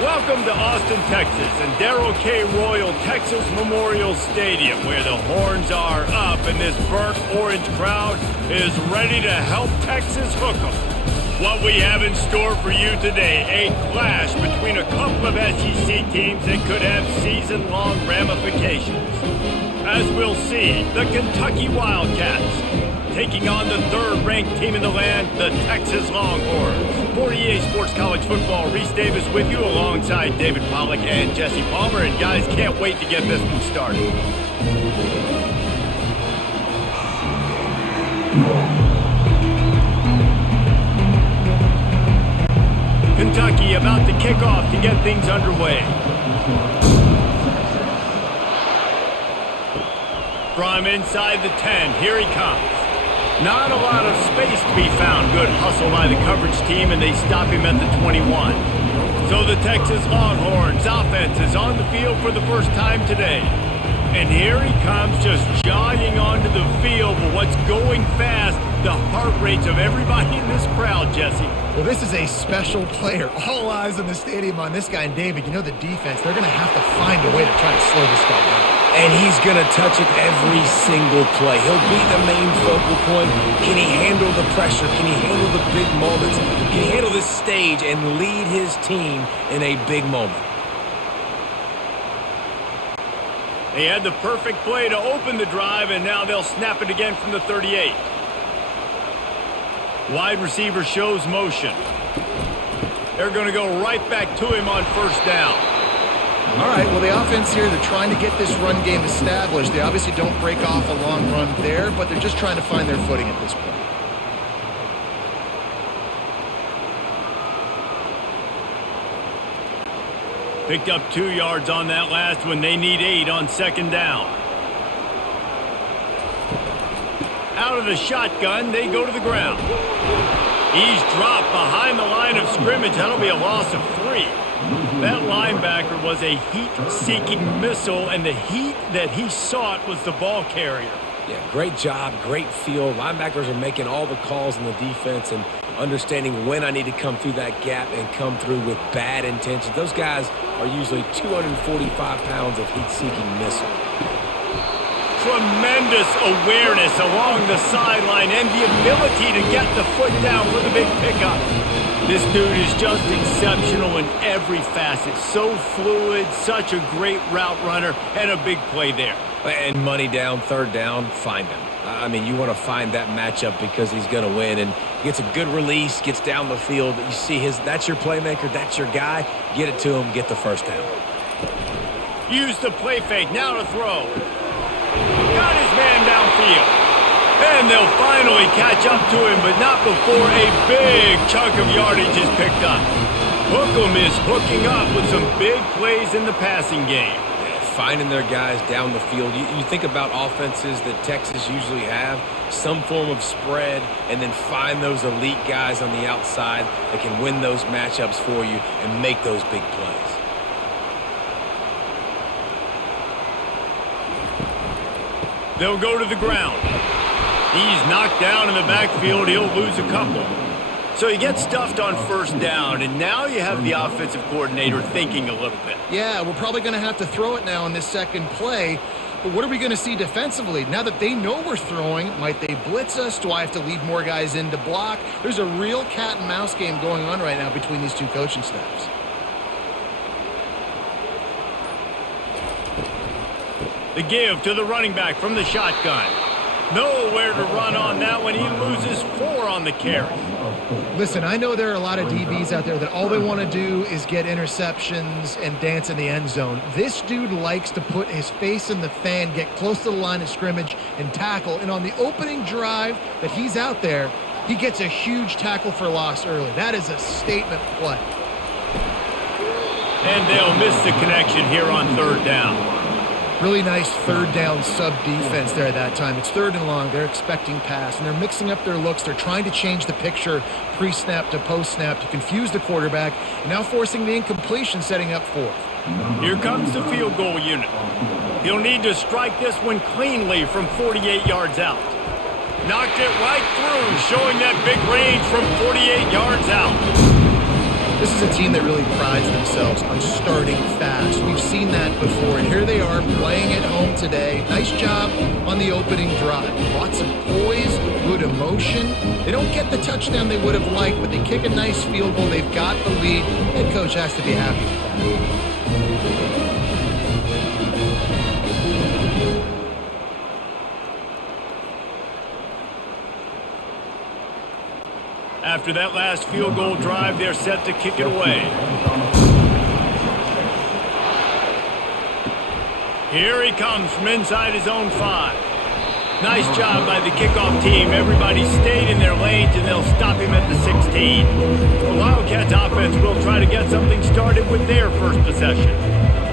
Welcome to Austin, Texas, and Darrell K. Royal Texas Memorial Stadium, where the horns are up and this burnt orange crowd is ready to help Texas hook 'em. What we have in store for you today, a clash between a couple of SEC teams that could have season-long ramifications. As we'll see, the Kentucky Wildcats taking on the third-ranked team in the land, the Texas Longhorns. 48 Sports College Football, Reese Davis with you alongside David Pollack and Jesse Palmer. And guys, can't wait to get this one started. Kentucky about to kick off to get things underway. From inside the 10, here he comes. Not a lot of space to be found. Good hustle by the coverage team, and they stop him at the 21. So the Texas Longhorns offense is on the field for the first time today. And here he comes, just jogging onto the field. But what's going fast, the heart rates of everybody in this crowd, Jesse. Well, this is a special player. All eyes in the stadium on this guy. And David, you know the defense, they're going to have to find a way to try to slow this guy down. And he's going to touch it every single play. He'll be the main focal point. Can he handle the pressure? Can he handle the big moments? Can he handle this stage and lead his team in a big moment? They had the perfect play to open the drive, and now they'll snap it again from the 38. Wide receiver shows motion. They're going to go right back to him on first down. All right, well, the offense here, they're trying to get this run game established. They obviously don't break off a long run there, but they're just trying to find their footing at this point. Picked up 2 yards on that last one. They need 8 on second down. Out of the shotgun, they go to the ground. He's dropped behind the line of scrimmage. That'll be a loss of 3. That linebacker was a heat-seeking missile, and the heat that he sought was the ball carrier. Yeah, great job, great feel. Linebackers are making all the calls in the defense and understanding when I need to come through that gap and come through with bad intentions. Those guys are usually 245 pounds of heat-seeking missile. Tremendous awareness along the sideline and the ability to get the foot down for the big pickup. This dude is just exceptional in every facet. So fluid, such a great route runner, and a big play there. And money down, third down, find him. I mean, you want to find that matchup because he's going to win. And gets a good release, gets down the field. You see that's your playmaker, that's your guy. Get it to him, get the first down. Use the play fake, now to throw. Got his man downfield. And they'll finally catch up to him, but not before a big chunk of yardage is picked up. Hook'em is hooking up with some big plays in the passing game. Finding their guys down the field. You think about offenses that Texas usually have, some form of spread, and then find those elite guys on the outside that can win those matchups for you and make those big plays. They'll go to the ground. He's knocked down in the backfield. He'll lose a couple. So he gets stuffed on first down, and now you have the offensive coordinator thinking a little bit. Yeah, we're probably going to have to throw it now in this second play. But what are we going to see defensively? Now that they know we're throwing, might they blitz us? Do I have to leave more guys in to block? There's a real cat and mouse game going on right now between these two coaching staffs. The give to the running back from the shotgun. Nowhere to run on that one. He loses 4 on the carry. Listen, I know there are a lot of DBs out there that all they want to do is get interceptions and dance in the end zone. This dude likes to put his face in the fan, get close to the line of scrimmage, and tackle. And on the opening drive that he's out there, he gets a huge tackle for loss early. That is a statement play. And they'll miss the connection here on third down. Really nice third down sub defense there at that time. It's third and long. They're expecting pass, and they're mixing up their looks. They're trying to change the picture pre-snap to post-snap to confuse the quarterback, and now forcing the incompletion, setting up fourth. Here comes the field goal unit. He'll need to strike this one cleanly from 48 yards out. Knocked it right through, showing that big range from 48 yards out. This is a team that really prides themselves on starting fast. We've seen that before, and here they are playing at home today. Nice job on the opening drive. Lots of poise, good emotion. They don't get the touchdown they would have liked, but they kick a nice field goal. They've got the lead. Head coach has to be happy with that. After that last field goal drive, they're set to kick it away. Here he comes from inside his own 5. Nice job by the kickoff team. Everybody stayed in their lanes, and they'll stop him at the 16. The Wildcats offense will try to get something started with their first possession.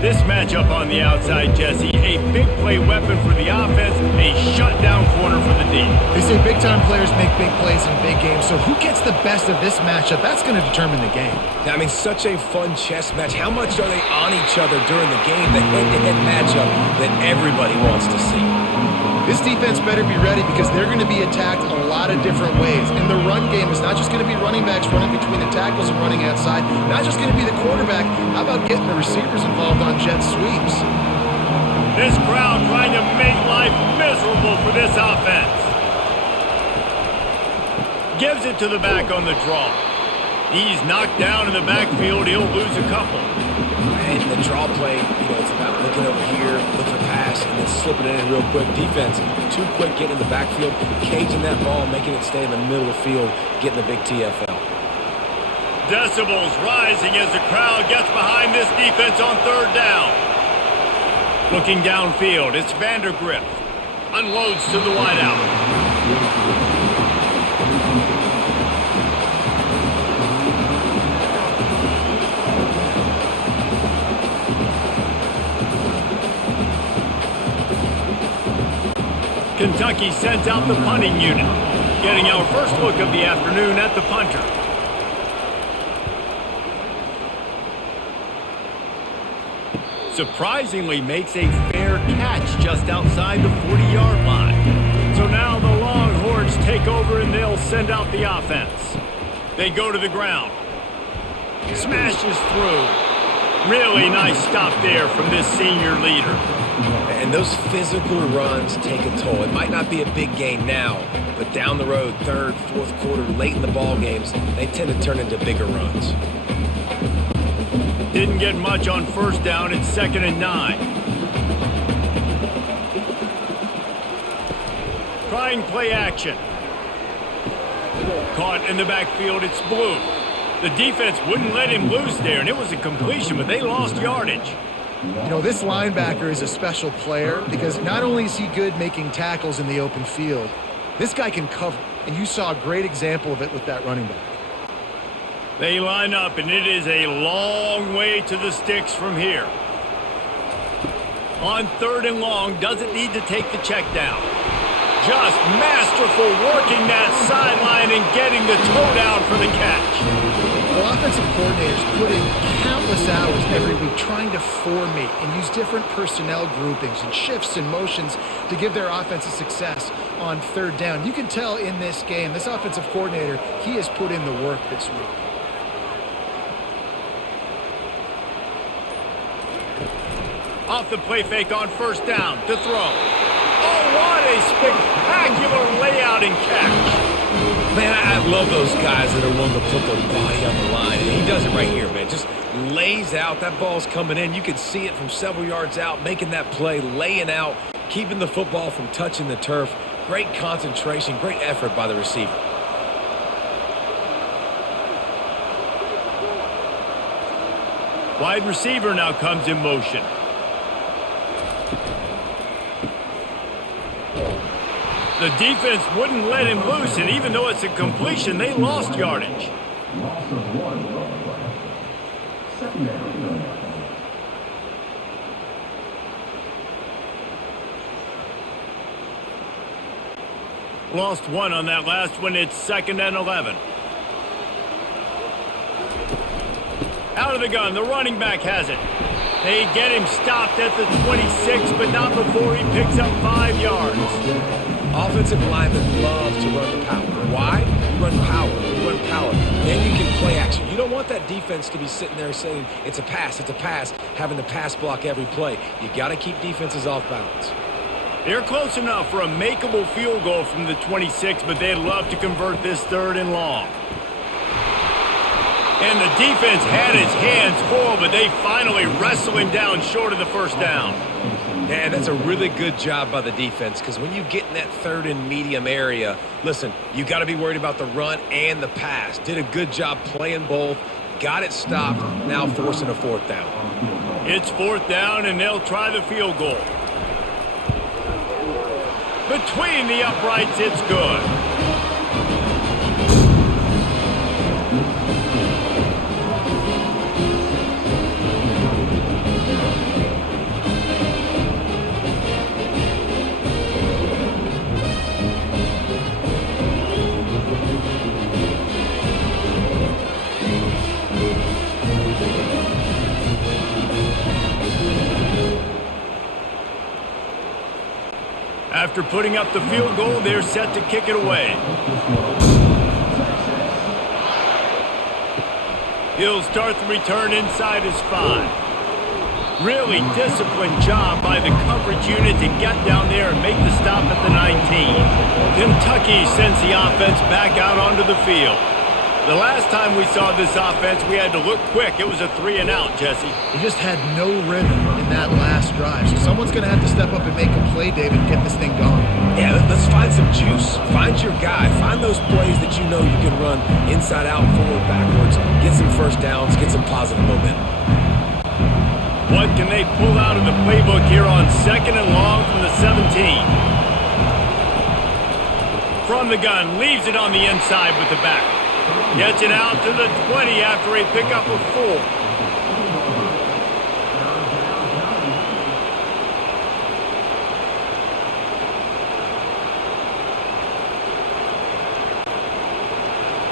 This matchup on the outside, Jesse, a big play weapon for the offense, a shutdown corner for the D. They say big-time players make big plays in big games, so who gets the best of this matchup? That's going to determine the game. I mean, such a fun chess match. How much are they on each other during the game? The head-to-head matchup that everybody wants to see. This defense better be ready because they're going to be attacked a lot of different ways. And the run game is not just going to be running backs running between the tackles and running outside, not just going to be the quarterback. How about getting the receivers involved on jet sweeps? This crowd trying to make life miserable for this offense. Gives it to the back on the draw. He's knocked down in the backfield. He'll lose a couple. And the draw play, it's about looking over here, looking for pass, and then slipping it in real quick. Defense, too quick getting in the backfield, caging that ball, making it stay in the middle of the field, getting the big TFL. Decibels rising as the crowd gets behind this defense on 3rd down. Looking downfield, it's Vandergriff. Unloads to the wideout. Kentucky sends out the punting unit, getting our first look of the afternoon at the punter. Surprisingly makes a fair catch just outside the 40-yard line. So now the Longhorns take over and they'll send out the offense. They go to the ground. Smashes through. Really nice stop there from this senior leader. And those physical runs take a toll. It might not be a big gain now, but down the road, 3rd, 4th quarter, late in the ball games, they tend to turn into bigger runs. Didn't get much on 1st down. It's 2nd and 9. Trying play action. Caught in the backfield. It's Blue. The defense wouldn't let him loose there, and it was a completion, but they lost yardage. This linebacker is a special player because not only is he good making tackles in the open field, this guy can cover, and you saw a great example of it with that running back. They line up, and it is a long way to the sticks from here. On 3rd and long, doesn't need to take the check down. Just masterful working that sideline and getting the toe down for the catch. Well, offensive coordinators put in countless hours every week trying to formate and use different personnel groupings and shifts and motions to give their offense a success on 3rd down. You can tell in this game, this offensive coordinator, he has put in the work this week. Off the play fake on 1st down to throw. Oh, what a spectacular layout and catch. Man, I love those guys that are willing to put their body on the line. And he does it right here, man. Just lays out. That ball's coming in. You can see it from several yards out, making that play, laying out, keeping the football from touching the turf. Great concentration, great effort by the receiver. Wide receiver now comes in motion. The defense wouldn't let him loose, and even though it's a completion, they lost yardage. Lost 1 on that last one. It's 2nd and 11. Out of the gun, the running back has it. They get him stopped at the 26, but not before he picks up 5 yards. Offensive linemen love to run the power. Why? You run power. You run power. Then you can play action. You don't want that defense to be sitting there saying, it's a pass, having to pass block every play. You got to keep defenses off balance. They're close enough for a makeable field goal from the 26, but they'd love to convert this 3rd and long. And the defense had its hands full, but they finally wrestle him down short of the 1st down. And that's a really good job by the defense, because when you get in that 3rd and medium area, listen, you got to be worried about the run and the pass. Did a good job playing both, got it stopped, now forcing a 4th down. It's 4th down, and they'll try the field goal. Between the uprights, it's good. After putting up the field goal, they're set to kick it away. He'll start the return inside his 5. Really disciplined job by the coverage unit to get down there and make the stop at the 19. Kentucky sends the offense back out onto the field. The last time we saw this offense, we had to look quick. It was a 3-and-out, Jesse. They just had no rhythm in that last drive. So someone's going to have to step up and make a play, David, and get this thing going. Yeah, let's find some juice. Find your guy. Find those plays that you know you can run inside out, forward, backwards. Get some 1st downs. Get some positive momentum. What can they pull out of the playbook here on 2nd and long from the 17? From the gun, leaves it on the inside with the back. Gets it out to the 20 after a pickup of 4.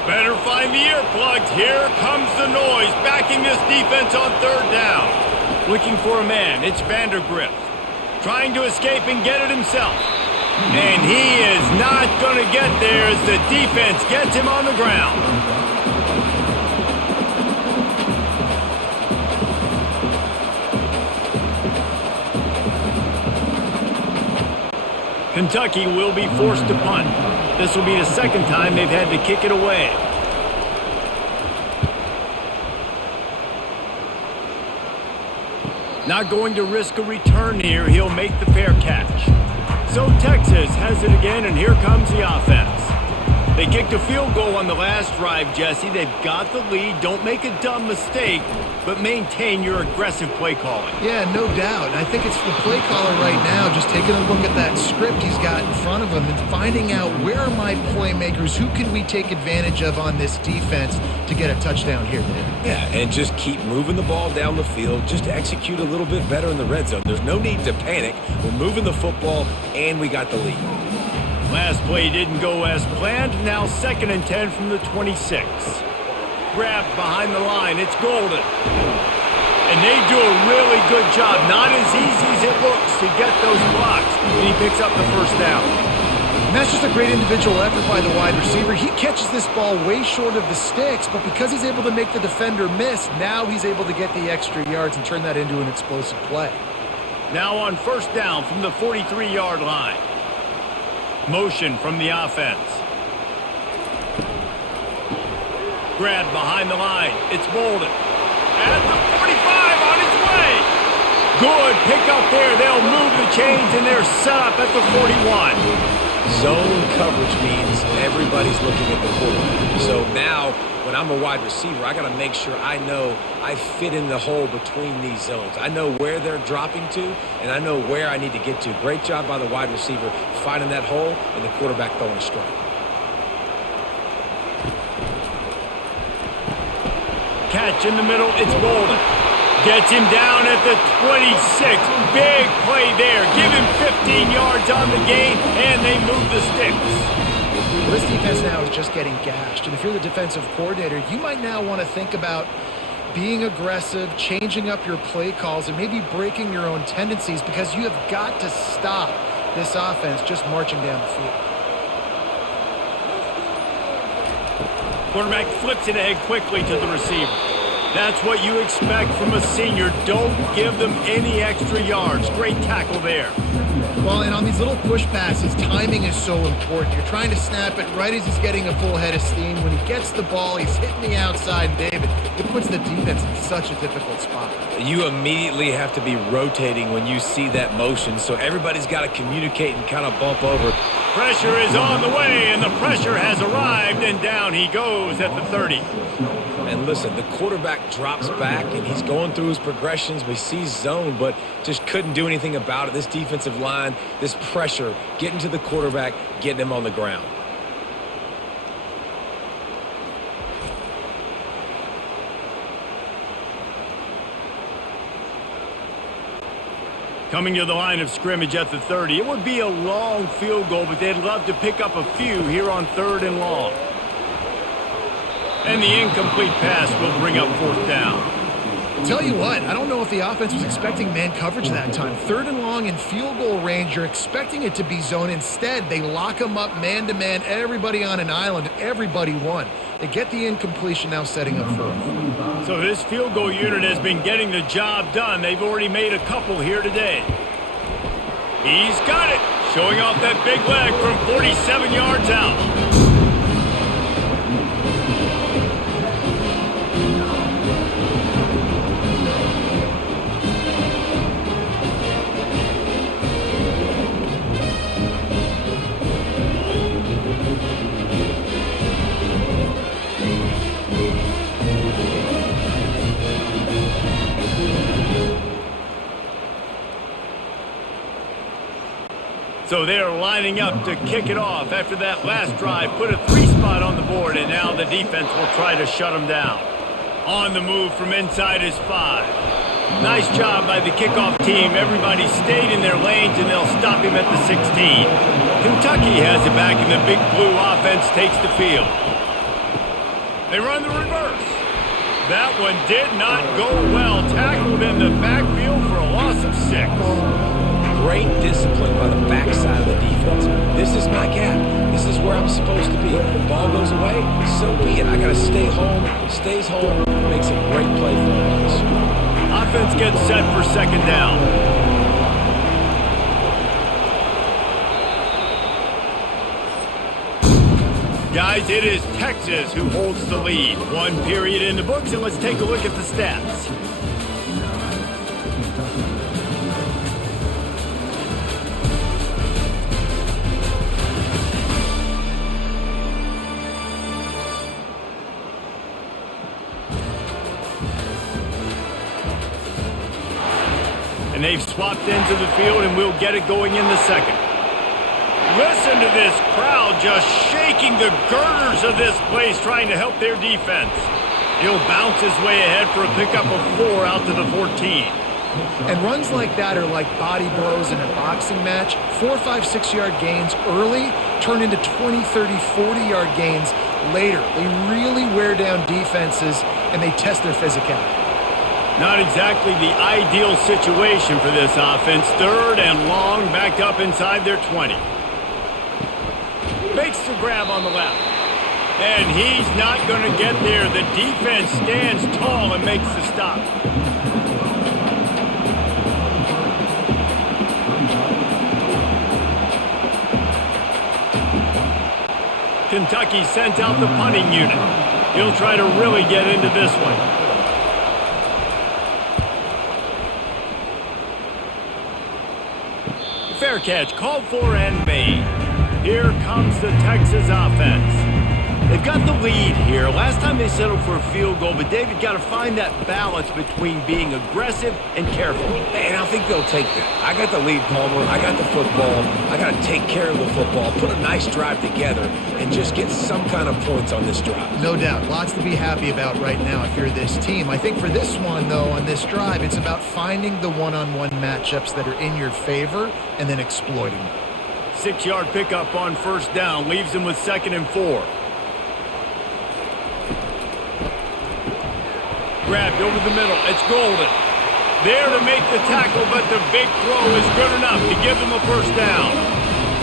Better find the earplugs. Here comes the noise, backing this defense on 3rd down. Looking for a man, it's Vandergrift. Trying to escape and get it himself. And he is not going to get there as the defense gets him on the ground. Kentucky will be forced to punt. This will be the 2nd time they've had to kick it away. Not going to risk a return here. He'll make the fair catch. So Texas has it again, and here comes the offense. They kicked a field goal on the last drive, Jesse. They've got the lead. Don't make a dumb mistake, but maintain your aggressive play calling. Yeah, no doubt. I think it's the play caller right now just taking a look at that script he's got in front of him and finding out where are my playmakers, who can we take advantage of on this defense to get a touchdown here, David. Yeah, and just keep moving the ball down the field. Just execute a little bit better in the red zone. There's no need to panic. We're moving the football, and we got the lead. Last play didn't go as planned. Now 2nd and 10 from the 26. Grabbed behind the line. It's Golden. And they do a really good job. Not as easy as it looks to get those blocks. And he picks up the 1st down. And that's just a great individual effort by the wide receiver. He catches this ball way short of the sticks, but because he's able to make the defender miss, now he's able to get the extra yards and turn that into an explosive play. Now on 1st down from the 43-yard line. Motion from the offense. Grabbed behind the line. It's Bolden. At the 45 on its way. Good pickup there. They'll move the chains, and they're set up at the 41. Zone coverage means everybody's looking at the quarterback. So now, when I'm a wide receiver, I got to make sure I know I fit in the hole between these zones. I know where they're dropping to, and I know where I need to get to. Great job by the wide receiver finding that hole, and the quarterback throwing a strike. Catch in the middle, it's Bolden. Gets him down at the 26. Big play there. Give him 15 yards on the game, and they move the sticks. Well, this defense now is just getting gashed. And if you're the defensive coordinator, you might now want to think about being aggressive, changing up your play calls, and maybe breaking your own tendencies because you have got to stop this offense just marching down the field. Quarterback flips it ahead quickly to the receiver. That's what you expect from a senior. Don't give them any extra yards. Great tackle there. Well, and on these little push passes, timing is so important. You're trying to snap it right as he's getting a full head of steam. When he gets the ball, he's hitting the outside, and David, it puts the defense in such a difficult spot. You immediately have to be rotating when you see that motion, so everybody's got to communicate and kind of bump over. Pressure is on the way, and the pressure has arrived, and down he goes at the 30. And listen, the quarterback drops back, and he's going through his progressions. We see zone, but just couldn't do anything about it. This defensive line, this pressure, getting to the quarterback, getting him on the ground. Coming to the line of scrimmage at the 30. It would be a long field goal, but they'd love to pick up a few here on 3rd and long. And the incomplete pass will bring up 4th down. I'll tell you what, I don't know if the offense was expecting man coverage that time. 3rd and long in field goal range, you're expecting it to be zone. Instead, they lock them up man-to-man, everybody on an island, everybody won. They get the incompletion, now setting up 4th. So this field goal unit has been getting the job done. They've already made a couple here today. He's got it, showing off that big leg from 47 yards out. So they're lining up to kick it off after that last drive. Put a 3 spot on the board, and now the defense will try to shut them down. On the move from inside his 5. Nice job by the kickoff team. Everybody stayed in their lanes, and they'll stop him at the 16. Kentucky has it back, and the Big Blue offense takes the field. They run the reverse. That one did not go well. Tackled in the backfield for a loss of 6. Great discipline by the backside of the defense. This is my gap. This is where I'm supposed to be. Ball goes away, so be it. I got to stay home. Stays home. Makes a great play for us. Offense gets set for 2nd down. Guys, it is Texas who holds the lead. 1 period in the books, and let's take a look at the stats. And they've swapped into the field, and we'll get it going in the 2nd. Listen to this crowd just shaking the girders of this place, trying to help their defense. He'll bounce his way ahead for a pickup of 4 out to the 14. And runs like that are like body blows in a boxing match. 4, 5, 6-yard gains early turn into 20, 30, 40-yard gains later. They really wear down defenses, and they test their physicality. Not exactly the ideal situation for this offense. 3rd and long, backed up inside their 20. Makes the grab on the left. And he's not going to get there. The defense stands tall and makes the stop. Kentucky sent out the punting unit. He'll try to really get into this one. Fair catch, called for and made. Here comes the Texas offense. They've got the lead here. Last time they settled for a field goal, but David got to find that balance between being aggressive and careful. And I think they'll take that. I got the lead, Palmer. I got the football. I got to take care of the football, put a nice drive together, and just get some kind of points on this drive. No doubt. Lots to be happy about right now if you're this team. I think for this one, though, on this drive, it's about finding the one-on-one matchups that are in your favor and then exploiting them. 6-yard pickup on 1st down. Leaves them with 2nd and 4. Grabbed over the middle. It's Golden. There to make the tackle, but the big throw is good enough to give them a 1st down.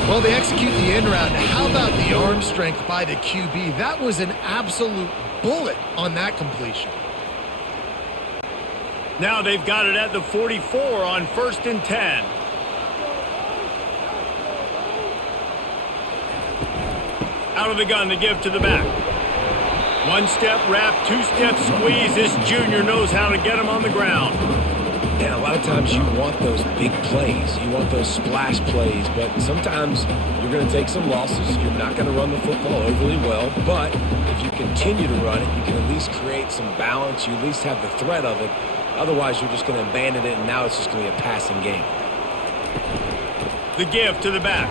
Well, they execute the in route. How about the arm strength by the QB? That was an absolute bullet on that completion. Now they've got it at the 44 on 1st and 10. Out of the gun, the give to the back. One-step wrap, two-step squeeze. This junior knows how to get him on the ground. And a lot of times you want those big plays. You want those splash plays, but sometimes you're going to take some losses. You're not going to run the football overly well, but if you continue to run it, you can at least create some balance. You at least have the threat of it. Otherwise, you're just going to abandon it, and now it's just going to be a passing game. The give to the back.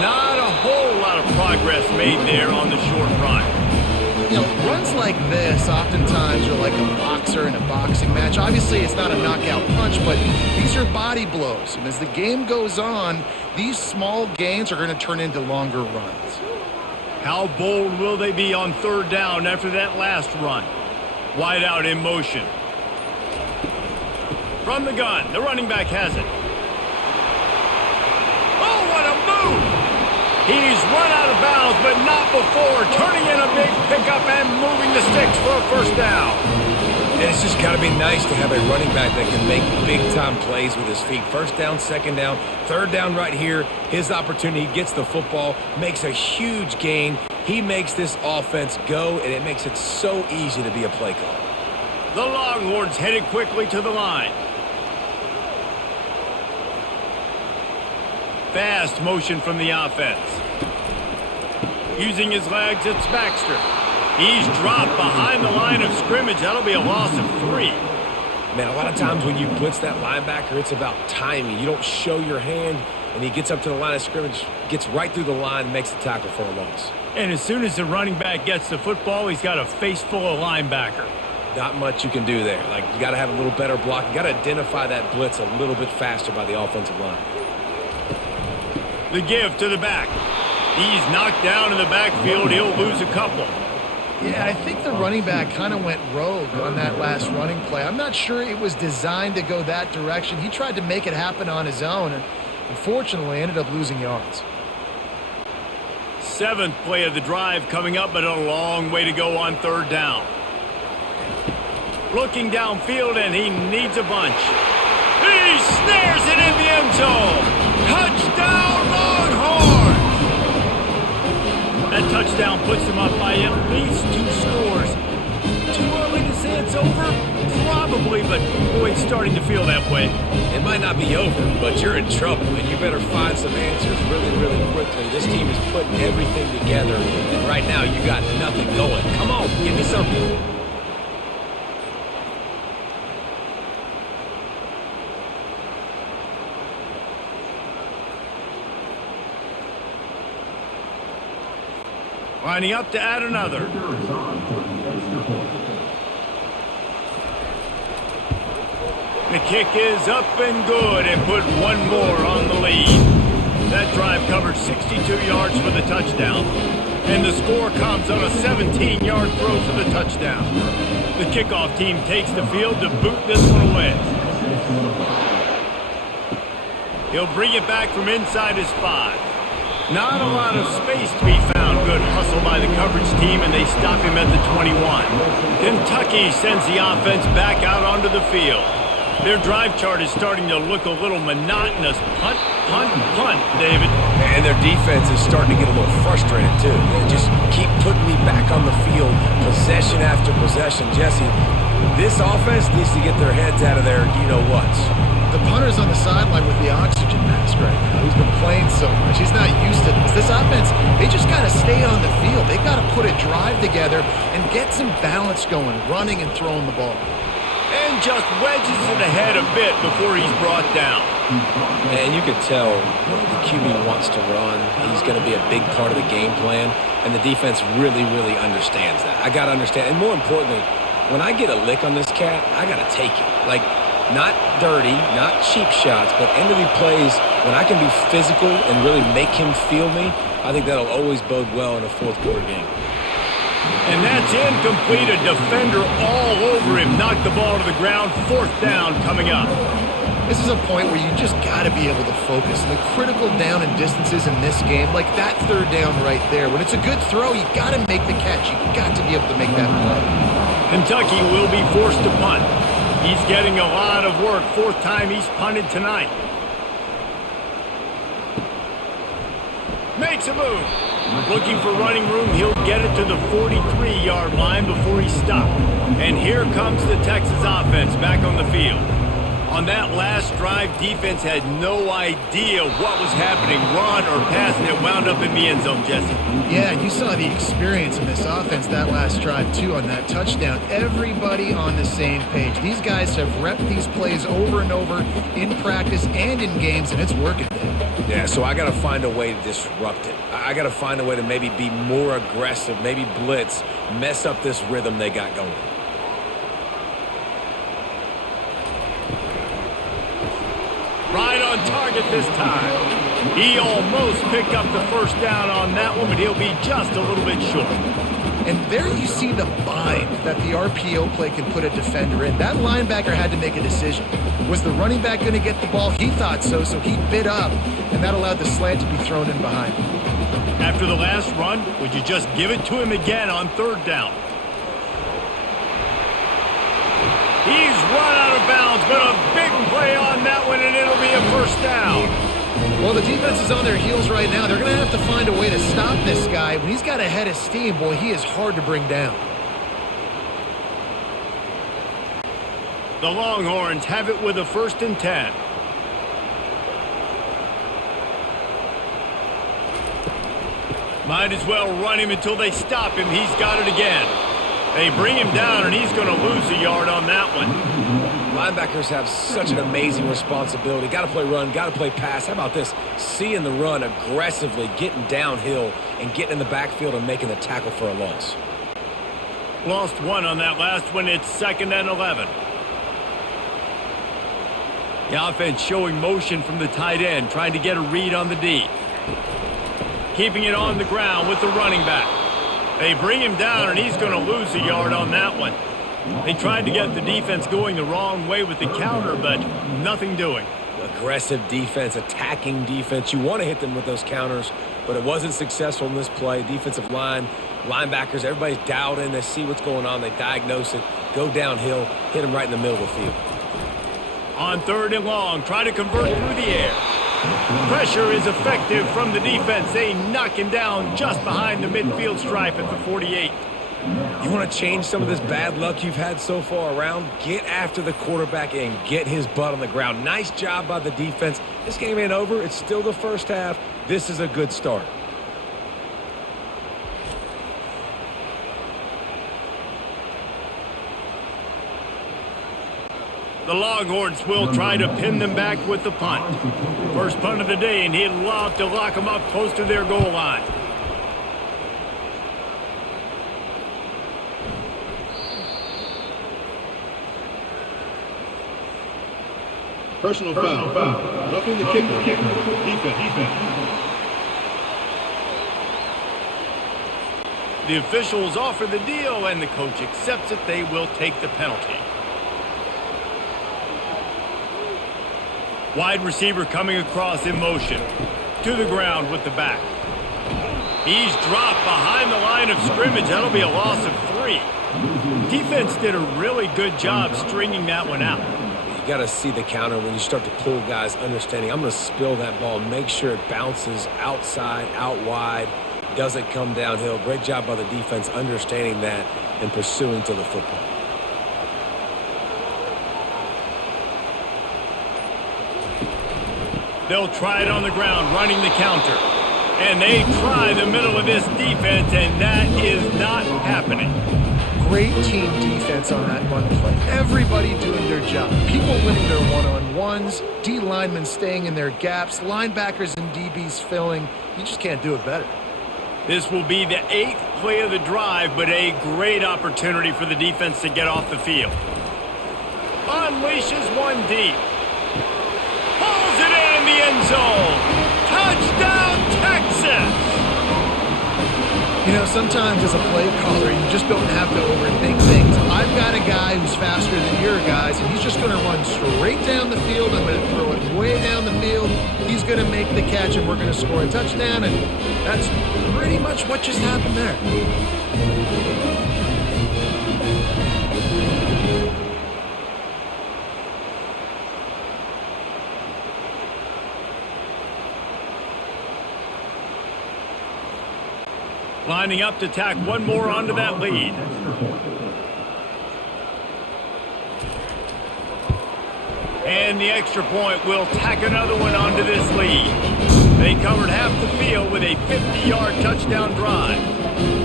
Not a whole lot of progress made there on the short run. You know, runs like this oftentimes are like a boxer in a boxing match. Obviously, it's not a knockout punch, but these are body blows. And as the game goes on, these small gains are going to turn into longer runs. How bold will they be on 3rd down after that last run? Wide out in motion. From the gun, the running back has it. Oh, what a move! He's run out of bounds, but not before turning in a big pickup and moving the sticks for a 1st down. And it's just got to be nice to have a running back that can make big-time plays with his feet. 1st down, 2nd down, 3rd down right here. His opportunity, he gets the football, makes a huge gain. He makes this offense go, and it makes it so easy to be a play caller. The Longhorns headed quickly to the line. Fast motion from the offense. Using his legs, it's Baxter. He's dropped behind the line of scrimmage. That'll be a loss of 3. Man, a lot of times when you blitz that linebacker, it's about timing. You don't show your hand, and he gets up to the line of scrimmage, gets right through the line, and makes the tackle for a loss. And as soon as the running back gets the football, he's got a face full of linebacker. Not much you can do there. Like, you got to have a little better block. You got to identify that blitz a little bit faster by the offensive line. The give to the back. He's knocked down in the backfield. He'll lose a couple. Yeah, I think the running back kind of went rogue on that last running play. I'm not sure it was designed to go that direction. He tried to make it happen on his own and unfortunately ended up losing yards. 7th play of the drive coming up, but a long way to go on 3rd down. Looking downfield, and he needs a bunch. He snares it in the end zone. Touchdown, Longhorns! That touchdown puts them up by at least 2 scores. Too early to say it's over? Probably, but boy, it's starting to feel that way. It might not be over, but you're in trouble, and you better find some answers really, really quickly. This team is putting everything together, and right now you got nothing going. Come on, give me something. Lining up to add another. The kick is up and good and put one more on the lead. That drive covered 62 yards for the touchdown. And the score comes on a 17-yard throw for the touchdown. The kickoff team takes the field to boot this one away. He'll bring it back from inside his 5. Not a lot of space to be found. Good hustle by the coverage team, and they stop him at the 21. Kentucky sends the offense back out onto the field. Their drive chart is starting to look a little monotonous. Punt, punt, punt, David. And their defense is starting to get a little frustrated, too. They just keep putting me back on the field, possession after possession. Jesse, this offense needs to get their heads out of their you-know-whats. The punter's on the sideline with the oxygen mask right now. He's been playing so much. He's not used to this. This offense, they just got to stay on the field. They've got to put a drive together and get some balance going, running and throwing the ball. And just wedges it ahead a bit before he's brought down. And you could tell the QB wants to run. He's going to be a big part of the game plan. And the defense really, really understands that. I got to understand. And more importantly, when I get a lick on this cat, I got to take it. Like, not dirty, not cheap shots, but end of the plays, when I can be physical and really make him feel me, I think that'll always bode well in a 4th quarter game. And that's incomplete. A defender all over him. Knocked the ball to the ground. 4th down coming up. This is a point where you just got to be able to focus. And the critical down and distances in this game, like that third down right there, when it's a good throw, you got to make the catch. You got to be able to make that play. Kentucky will be forced to punt. He's getting a lot of work. Fourth time he's punted tonight. Makes a move. Looking for running room. He'll get it to the 43-yard line before he stopped. And here comes the Texas offense back on the field. On that last drive, defense had no idea what was happening, run or pass, and it wound up in the end zone, Jesse. Yeah, you saw the experience in this offense that last drive, too, on that touchdown. Everybody on the same page. These guys have repped these plays over and over in practice and in games, and it's working. Yeah, so I got to find a way to disrupt it. I got to find a way to maybe be more aggressive, maybe blitz, mess up this rhythm they got going. Right on target this time. He almost picked up the first down on that one, but he'll be just a little bit short. And there you see the bind that the RPO play can put a defender in. That linebacker had to make a decision. Was the running back going to get the ball? He thought so, so he bit up, and that allowed the slant to be thrown in behind him. After the last run, would you just give it to him again on third down? He's run out of bounds, but a big play on that one, and it'll be a first down. Well, the defense is on their heels right now. They're going to have to find a way to stop this guy. When he's got a head of steam, boy, he is hard to bring down. The Longhorns have it with a 1st and 10. Might as well run him until they stop him. He's got it again. They bring him down, and he's going to lose a yard on that one. Linebackers have such an amazing responsibility. Got to play run, got to play pass. How about this? Seeing the run aggressively, getting downhill, and getting in the backfield and making the tackle for a loss. Lost one on that last one. It's 2nd and 11. The offense showing motion from the tight end, trying to get a read on the D. Keeping it on the ground with the running back. They bring him down, and he's going to lose a yard on that one. They tried to get the defense going the wrong way with the counter, but nothing doing. Aggressive defense, attacking defense. You want to hit them with those counters, but it wasn't successful in this play. Defensive line, linebackers, everybody's dialed in. They see what's going on. They diagnose it, go downhill, hit them right in the middle of the field. On 3rd and long, try to convert through the air. Pressure is effective from the defense. They knock him down just behind the midfield stripe at the 48. You want to change some of this bad luck you've had so far around? Get after the quarterback and get his butt on the ground. Nice job by the defense. This game ain't over. It's still the first half. This is a good start. The Longhorns will try to pin them back with the punt. First punt of the day, and he'd love to lock them up close to their goal line. Personal foul. Roughing the kicker. Defense. The officials offer the deal, and the coach accepts it. They will take the penalty. Wide receiver coming across in motion. To the ground with the back. He's dropped behind the line of scrimmage. That'll be a loss of 3. Defense did a really good job stringing that one out. You got to see the counter when you start to pull guys, understanding I'm going to spill that ball, make sure it bounces outside, out wide, doesn't come downhill. Great job by the defense understanding that and pursuing to the football. They'll try it on the ground, running the counter. And they try the middle of this defense, and that is not happening. Great team defense on that run play. Everybody doing their job. People winning their one-on-ones, D linemen staying in their gaps, linebackers and DBs filling. You just can't do it better. This will be the 8th play of the drive, but a great opportunity for the defense to get off the field. Unleashes one deep. Pulls it in the end zone. Touchdown, Texas! You know, sometimes as a play caller, you just don't have to overthink things. I've got a guy who's faster than your guy, guys, and he's just going to run straight down the field. I'm going to throw it way down the field. He's going to make the catch, and we're going to score a touchdown, and that's pretty much what just happened there. Lining up to tack one more onto that lead. And the extra point will tack another one onto this lead. They covered half the field with a 50-yard touchdown drive.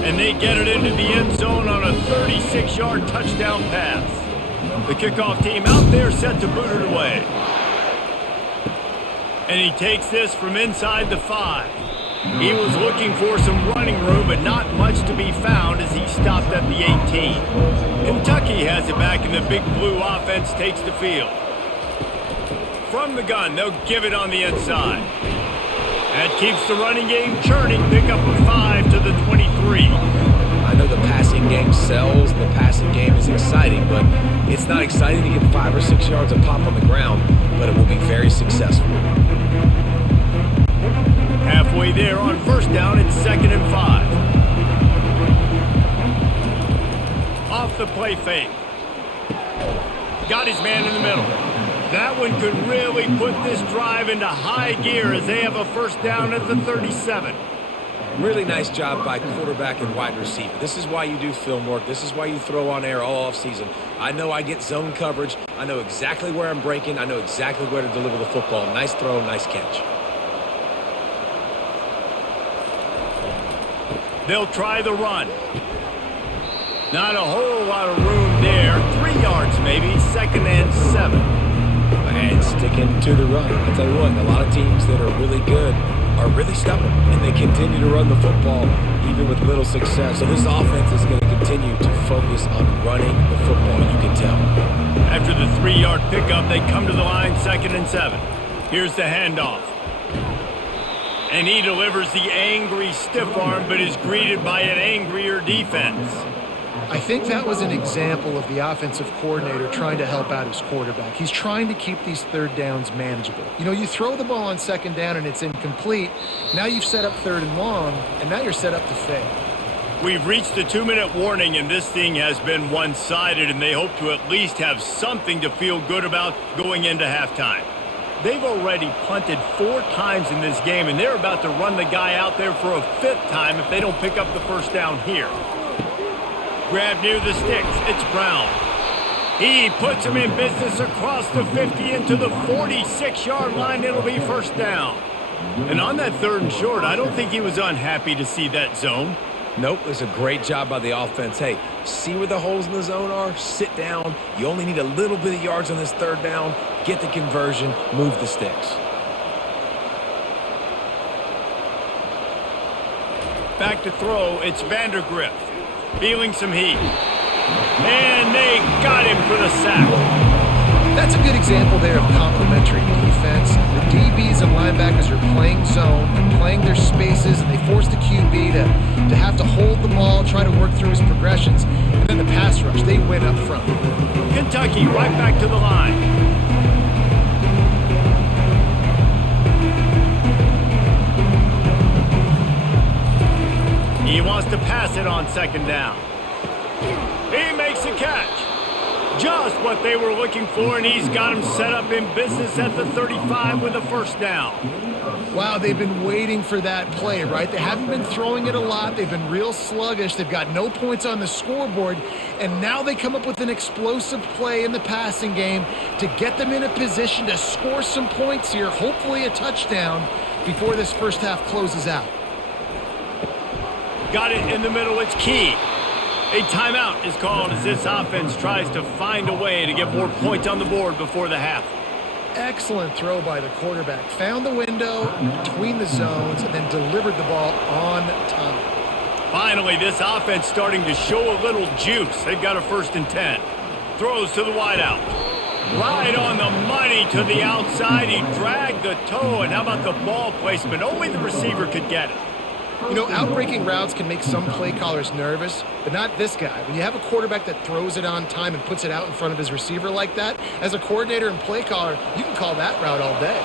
And they get it into the end zone on a 36-yard touchdown pass. The kickoff team out there set to boot it away. And he takes this from inside the 5. He was looking for some running room, but not much to be found as he stopped at the 18. Kentucky has it back, and the Big Blue offense takes the field. From the gun, they'll give it on the inside. That keeps the running game churning. Pick up a 5 to the 23. I know the passing game sells, and the passing game is exciting, but it's not exciting to get 5 or 6 yards a pop on the ground, but it will be very successful. Halfway there on first down, it's 2nd and 5. Off the play fake. Got his man in the middle. That one could really put this drive into high gear as they have a first down at the 37. Really nice job by quarterback and wide receiver. This is why you do film work. This is why you throw on air all offseason. I know I get zone coverage. I know exactly where I'm breaking. I know exactly where to deliver the football. Nice throw, nice catch. They'll try the run. Not a whole lot of room there. 3 yards maybe, 2nd and 7. And sticking to the run. I'll tell you what, a lot of teams that are really good are really stubborn, and they continue to run the football even with little success. So this offense is going to continue to focus on running the football, you can tell. After the 3-yard pickup, they come to the line, 2nd and 7. Here's the handoff. And he delivers the angry stiff arm, but is greeted by an angrier defense. I think that was an example of the offensive coordinator trying to help out his quarterback. He's trying to keep these third downs manageable. You know, you throw the ball on 2nd down and it's incomplete. Now you've set up 3rd and long, and now you're set up to fail. We've reached the 2-minute warning, and this thing has been one-sided, and they hope to at least have something to feel good about going into halftime. They've already punted 4 times in this game, and they're about to run the guy out there for a 5th time if they don't pick up the first down here. Grab near the sticks. It's Brown. He puts him in business across the 50 into the 46-yard line. It'll be first down. And on that 3rd and short, I don't think he was unhappy to see that zone. Nope, it was a great job by the offense. Hey, see where the holes in the zone are? Sit down. You only need a little bit of yards on this 3rd down. Get the conversion. Move the sticks. Back to throw. It's Vandergriff. Feeling some heat. And they got him for the sack. That's a good example there of complementary defense. The DBs and linebackers are playing zone, they're playing their spaces, and they force the QB to have to hold the ball, try to work through his progressions, and then the pass rush, they win up front. Kentucky right back to the line. He wants to pass it on 2nd down. He makes a catch. Just what they were looking for, and he's got him set up in business at the 35 with a first down. Wow, they've been waiting for that play, right? They haven't been throwing it a lot. They've been real sluggish. They've got no points on the scoreboard, and now they come up with an explosive play in the passing game to get them in a position to score some points here, hopefully a touchdown, before this first half closes out. Got it in the middle. It's Key. A timeout is called as this offense tries to find a way to get more points on the board before the half. Excellent throw by the quarterback. Found the window between the zones and then delivered the ball on time. Finally, this offense starting to show a little juice. They've got a 1st and 10. Throws to the wideout. Right on the money to the outside. He dragged the toe, and how about the ball placement? Only the receiver could get it. You know, outbreaking routes can make some play callers nervous, but not this guy. When you have a quarterback that throws it on time and puts it out in front of his receiver like that, as a coordinator and play caller, you can call that route all day.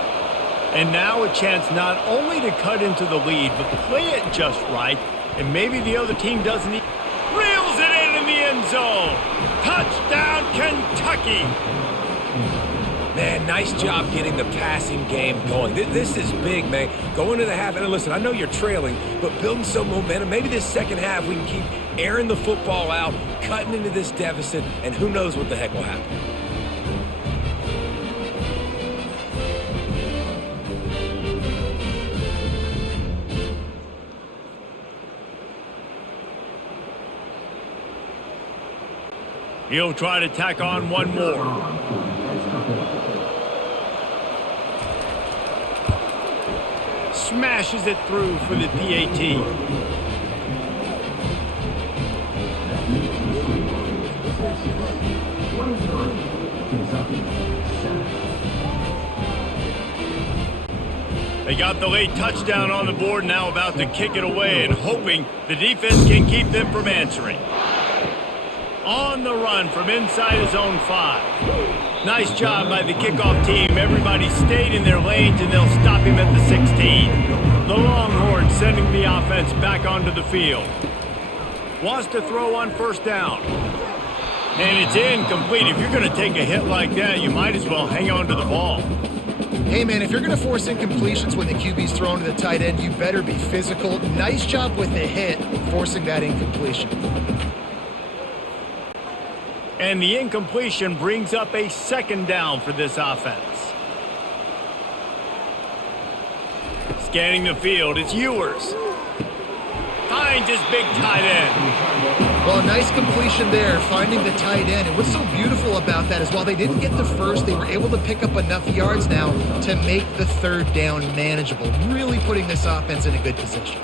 And now a chance not only to cut into the lead, but play it just right, and maybe the other team doesn't even... Reels it in the end zone! Touchdown, Kentucky! Man, nice job getting the passing game going. This is big, man. Going to the half, and listen, I know you're trailing, but building some momentum. Maybe this second half we can keep airing the football out, cutting into this deficit, and who knows what the heck will happen. He'll try to tack on one more. Smashes it through for the PAT. They got the late touchdown on the board, now about to kick it away and hoping the defense can keep them from answering. On the run from inside his own 5. Nice job by the kickoff team. Everybody stayed in their lanes, and they'll stop him at the 16. The Longhorns sending the offense back onto the field. Wants to throw on first down. And it's incomplete. If you're going to take a hit like that, you might as well hang on to the ball. Hey, man, if you're going to force incompletions when the QB's thrown to the tight end, you better be physical. Nice job with the hit, forcing that incompletion. And the incompletion brings up a second down for this offense. Scanning the field, it's Ewers. Finds his big tight end. Well, a nice completion there, finding the tight end. And what's so beautiful about that is while they didn't get the first, they were able to pick up enough yards now to make the third down manageable, really putting this offense in a good position.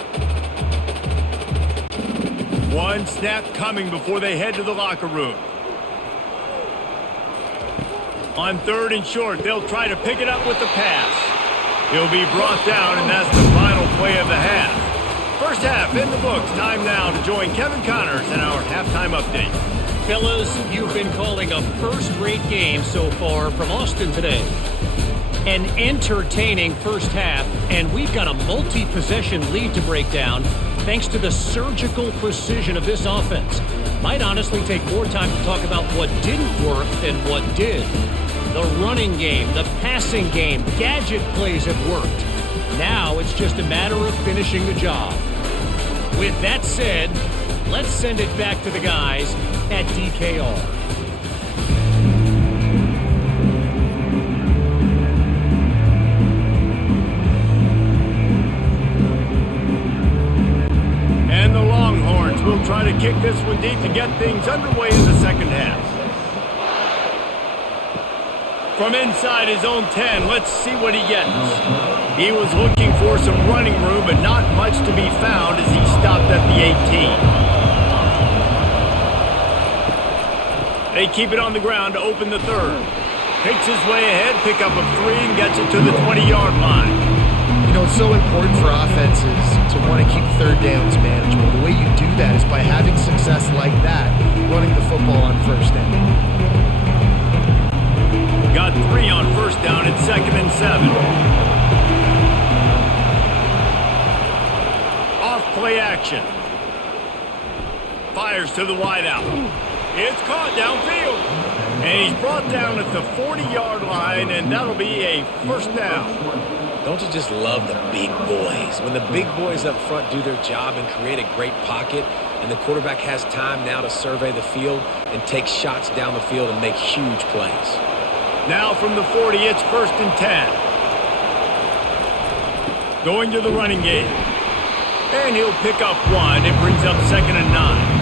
One snap coming before they head to the locker room. On 3rd and short, they'll try to pick it up with the pass. He'll be brought down, and that's the final play of the half. First half in the books. Time now to join Kevin Connors in our halftime update. Fellas, you've been calling a first-rate game so far from Austin today. An entertaining first half, and we've got a multi-possession lead to break down thanks to the surgical precision of this offense. Might honestly take more time to talk about what didn't work than what did. The running game, the passing game, gadget plays have worked. Now it's just a matter of finishing the job. With that said, let's send it back to the guys at DKR. And the Longhorns will try to kick this one deep to get things underway in the second half. From inside his own 10, let's see what he gets. He was looking for some running room, but not much to be found as he stopped at the 18. They keep it on the ground to open the third. Picks his way ahead, pick up a 3, and gets it to the 20-yard line. You know, it's so important for offenses to want to keep third downs manageable. The way you do that is by having success like that, running the football on first down. Got 3 on first down at 2nd and 7. Off play action. Fires to the wideout. It's caught downfield. And he's brought down at the 40-yard line, and that'll be a first down. Don't you just love the big boys? When the big boys up front do their job and create a great pocket, and the quarterback has time now to survey the field and take shots down the field and make huge plays. Now from the 40, it's 1st and 10. Going to the running game. And he'll pick up 1. It brings up 2nd and 9.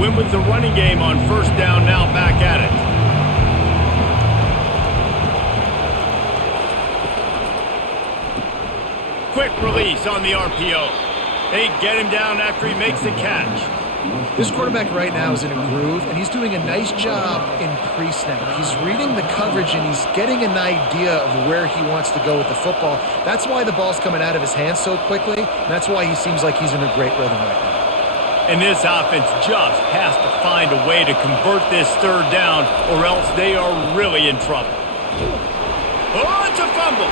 Win with the running game on first down, now back at it. Quick release on the RPO. They get him down after he makes the catch. This quarterback right now is in a groove, and he's doing a nice job in pre-snap. He's reading the coverage, and he's getting an idea of where he wants to go with the football. That's why the ball's coming out of his hands so quickly, and that's why he seems like he's in a great rhythm right now. And this offense just has to find a way to convert this third down, or else they are really in trouble. Oh, it's a fumble.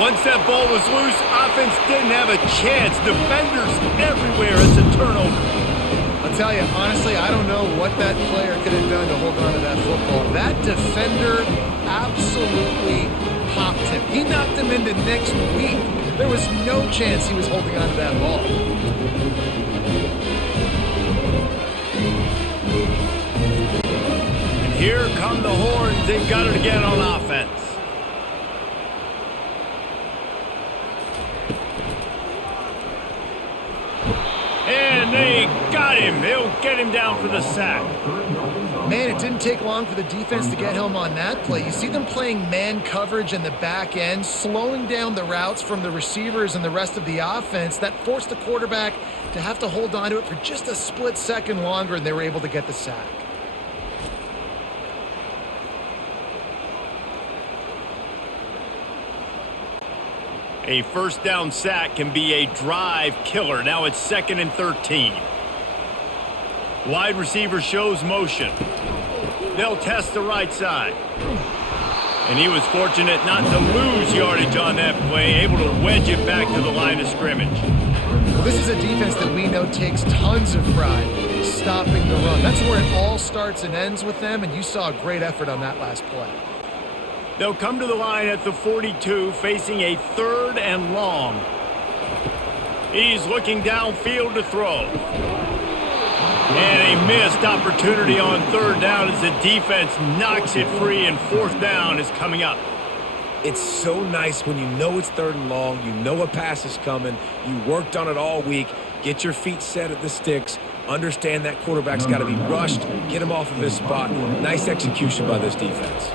Once that ball was loose, offense didn't have a chance. Defenders everywhere. It's a turnover. I'll tell you, honestly, I don't know what that player could have done to hold on to that football. That defender absolutely popped him. He knocked him into next week. There was no chance he was holding on to that ball. And here come the Horns. They've got it again on offense. And they got him. They'll get him down for the sack. Man, it didn't take long for the defense to get home on that play. You see them playing man coverage in the back end, slowing down the routes from the receivers and the rest of the offense. That forced the quarterback to have to hold on to it for just a split second longer, and they were able to get the sack. A first down sack can be a drive killer. Now it's 2nd and 13. Wide receiver shows motion. They'll test the right side. And he was fortunate not to lose yardage on that play, able to wedge it back to the line of scrimmage. Well, this is a defense that we know takes tons of pride stopping the run. That's where it all starts and ends with them, and you saw a great effort on that last play. They'll come to the line at the 42, facing a 3rd and long. He's looking downfield to throw. And a missed opportunity on 3rd down as the defense knocks it free, and 4th down is coming up. It's so nice when you know it's 3rd and long, you know a pass is coming, you worked on it all week, get your feet set at the sticks, understand that quarterback's got to be rushed, get him off of his spot. Nice execution by this defense.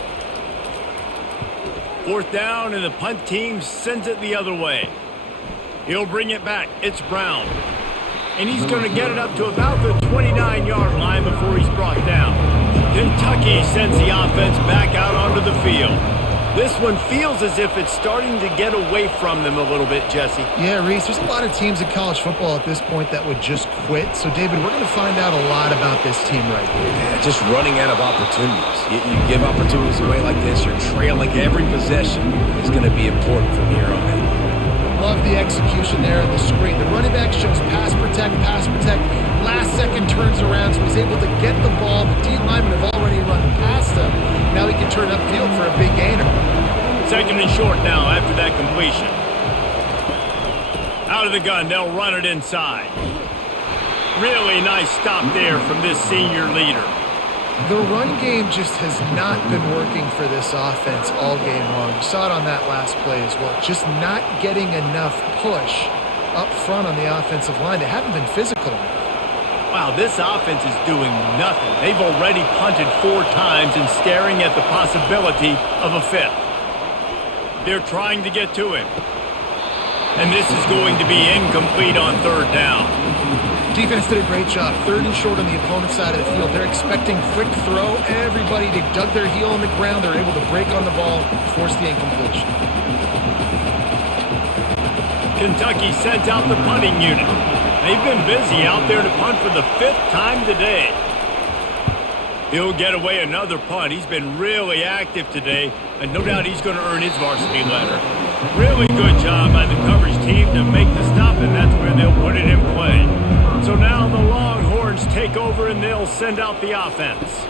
4th down, and the punt team sends it the other way. He'll bring it back. It's Brown. And he's going to get it up to about the 29-yard line before he's brought down. Kentucky sends the offense back out onto the field. This one feels as if it's starting to get away from them a little bit, Jesse. Yeah, Reese, there's a lot of teams in college football at this point that would just quit. So, David, we're going to find out a lot about this team right here. Yeah, just running out of opportunities. You give opportunities away like this, you're trailing every possession. Is going to be important from here on in. Love the execution there in the screen. The running back shows pass protect, pass protect. Last second turns around, so he's able to get the ball. The D linemen have already run past him. Now he can turn upfield for a big gainer. 2nd and short now after that completion. Out of the gun, they'll run it inside. Really nice stop there from this senior leader. The run game just has not been working for this offense all game long. You saw it on that last play as well. Just not getting enough push up front on the offensive line. They haven't been physical enough. Wow, this offense is doing nothing. They've already punted 4 times and staring at the possibility of a 5th. They're trying to get to him. And this is going to be incomplete on 3rd down. Defense did a great job. 3rd and short on the opponent's side of the field. They're expecting quick throw. Everybody, they dug their heel on the ground. They're able to break on the ball, force the incompletion. Kentucky sends out the punting unit. They've been busy out there to punt for the 5th time today. He'll get away another punt. He's been really active today, and no doubt he's going to earn his varsity letter. Really good job by the coverage team to make the stop, and that's where they'll put it in play. So now the Longhorns take over, and they'll send out the offense.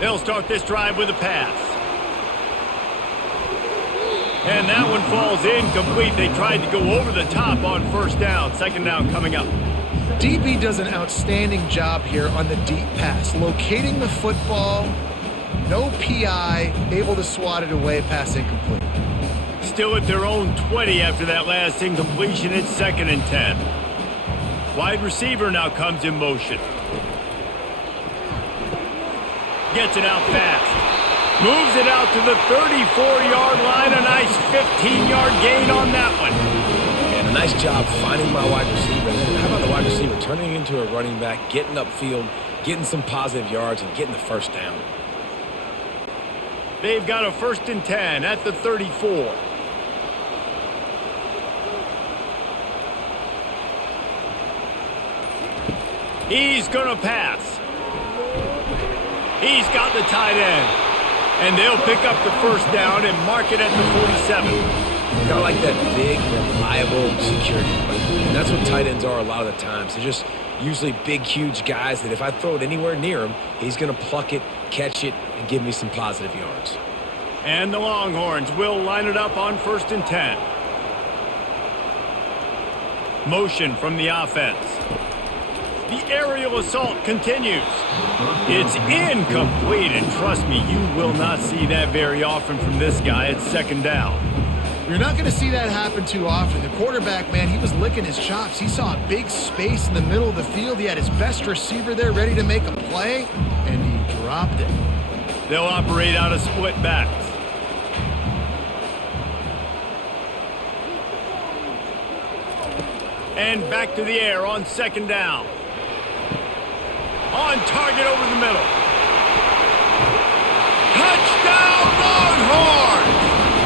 They'll start this drive with a pass. And that one falls incomplete. They tried to go over the top on 1st down. 2nd down coming up. DB does an outstanding job here on the deep pass. Locating the football, no PI, able to swat it away, pass incomplete. Still at their own 20 after that last incompletion. It's 2nd and 10. Wide receiver now comes in motion. Gets it out fast. Moves it out to the 34-yard line. A nice 15-yard gain on that one. And A nice job finding my wide receiver. And then how about the wide receiver turning into a running back, getting upfield, getting some positive yards, and getting the first down. They've got a 1st and 10 at the 34. He's going to pass. He's got the tight end. And they'll pick up the first down and mark it at the 47. Kind of like that big, reliable security blanket. And that's what tight ends are a lot of the times. They're just usually big, huge guys that if I throw it anywhere near him, he's going to pluck it, catch it, and give me some positive yards. And the Longhorns will line it up on 1st and 10. Motion from the offense. The aerial assault continues. It's incomplete, and trust me, you will not see that very often from this guy at 2nd down. You're not going to see that happen too often. The quarterback, man, he was licking his chops. He saw a big space in the middle of the field. He had his best receiver there ready to make a play, and he dropped it. They'll operate out of split backs. And back to the air on 2nd down. On target over the middle. Touchdown, Longhorns!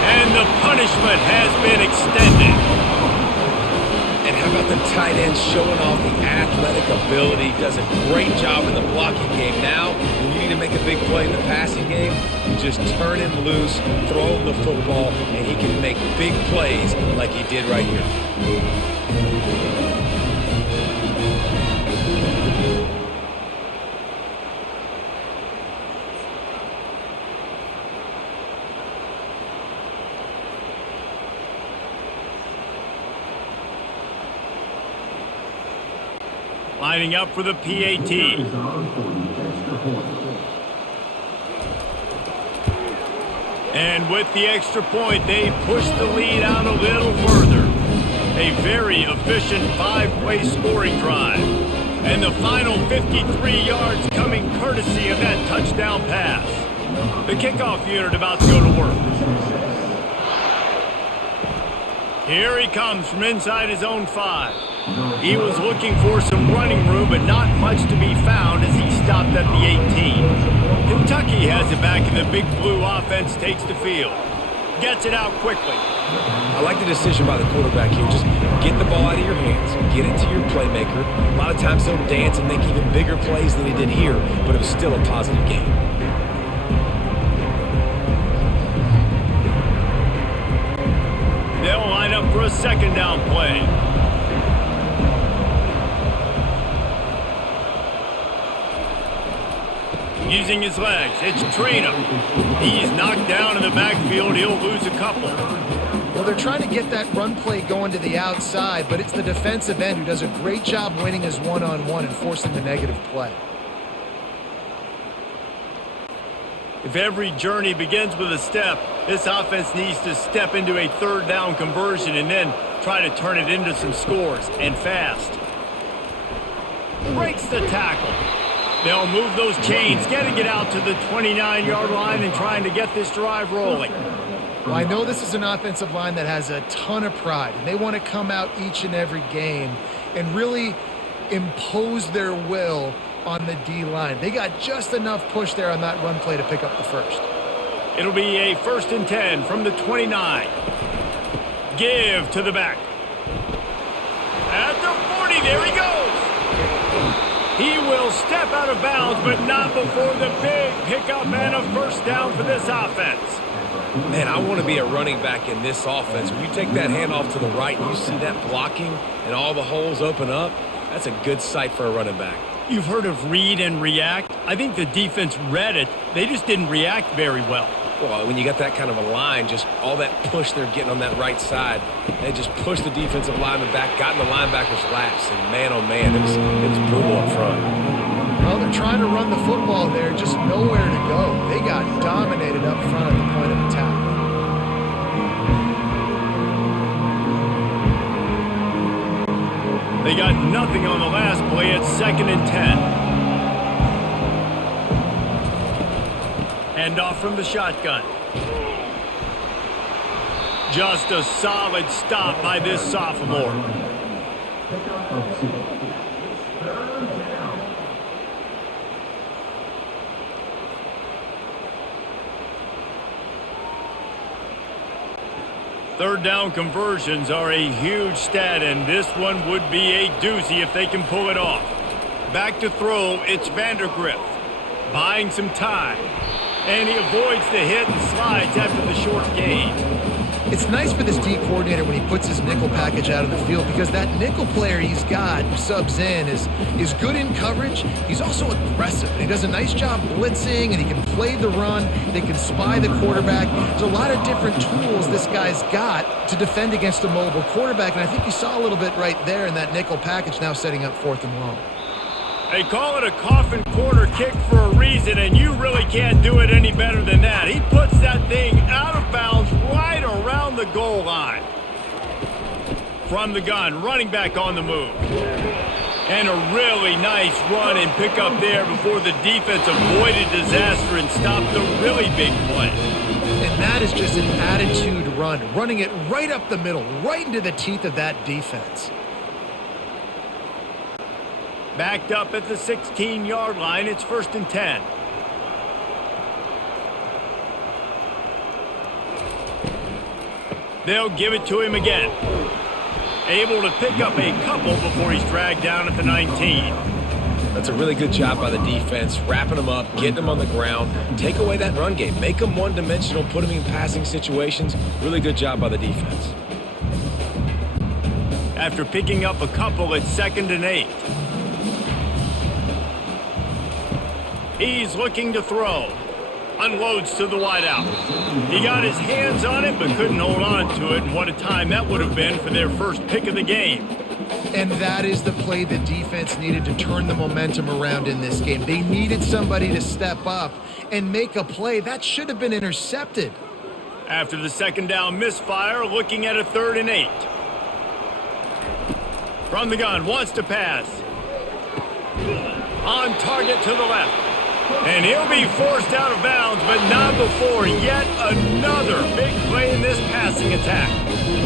And the punishment has been extended. And how about the tight end showing off the athletic ability? Does a great job in the blocking game. Now, when you need to make a big play in the passing game, you just turn him loose, throw him the football, and he can make big plays like he did right here. Lining up for the PAT. And with the extra point, they push the lead out a little further. A very efficient 5-play scoring drive. And the final 53 yards coming courtesy of that touchdown pass. The kickoff unit about to go to work. Here he comes from inside his own 5. He was looking for some running room, but not much to be found as he stopped at the 18. Kentucky has it back, and the Big Blue offense takes the field. Gets it out quickly. I like the decision by the quarterback here. Just get the ball out of your hands. Get it to your playmaker. A lot of times he'll dance and make even bigger plays than he did here, but it was still a positive game. They'll line up for a 2nd down play. Using his legs, it's Trina. He's knocked down in the backfield. He'll lose a couple. Well, they're trying to get that run play going to the outside, but it's the defensive end who does a great job winning his one-on-one and forcing the negative play. If every journey begins with a step, this offense needs to step into a 3rd down conversion and then try to turn it into some scores, and fast. Breaks the tackle. They'll move those chains, getting it out to the 29-yard line and trying to get this drive rolling. Well, I know this is an offensive line that has a ton of pride, and they want to come out each and every game and really impose their will on the D-line. They got just enough push there on that run play to pick up the first. It'll be a 1st and 10 from the 29. Give to the back. At the 40, there he goes. He will step out of bounds, but not before the big pickup and a 1st down for this offense. Man, I want to be a running back in this offense. When you take that handoff to the right and you see that blocking and all the holes open up, that's a good sight for a running back. You've heard of read and react. I think the defense read it. They just didn't react very well. Well, when you got that kind of a line, just all that push they're getting on that right side, they just pushed the defensive lineman back, got in the linebacker's laps, and man, oh man, it was brutal up front. Well, they're trying to run the football there, just nowhere to go. They got dominated up front at the point of attack. They got nothing on the last play at 2nd and 10. Hand off from the shotgun. Just a solid stop by this sophomore. Third down conversions are a huge stat, and this one would be a doozy if they can pull it off. Back to throw, it's Vandergriff, buying some time. And he avoids the hit and slides after the short gain. It's nice for this D coordinator when he puts his nickel package out on the field, because that nickel player he's got who subs in is good in coverage. He's also aggressive, and he does a nice job blitzing, and he can play the run. They can spy the quarterback. There's a lot of different tools this guy's got to defend against a mobile quarterback, and I think you saw a little bit right there in that nickel package, now setting up 4th and long. They call it a coffin corner kick for a reason, and you really can't do it any better than that. He puts that thing out of bounds right around the goal line. From the gun, running back on the move. And a really nice run and pick up there before the defense avoided disaster and stopped the really big play. And that is just an attitude run, running it right up the middle, right into the teeth of that defense. Backed up at the 16-yard line, it's 1st and 10. They'll give it to him again. Able to pick up a couple before he's dragged down at the 19. That's a really good job by the defense, wrapping them up, getting them on the ground, take away that run game, make them one-dimensional, put them in passing situations. Really good job by the defense. After picking up a couple, it's 2nd and 8. He's looking to throw. Unloads to the wideout. He got his hands on it, but couldn't hold on to it. And what a time that would have been for their first pick of the game. And that is the play the defense needed to turn the momentum around in this game. They needed somebody to step up and make a play. That should have been intercepted. After the 2nd down misfire, looking at a 3rd and 8. From the gun, wants to pass. On target to the left. And he'll be forced out of bounds, but not before yet another big play in this passing attack.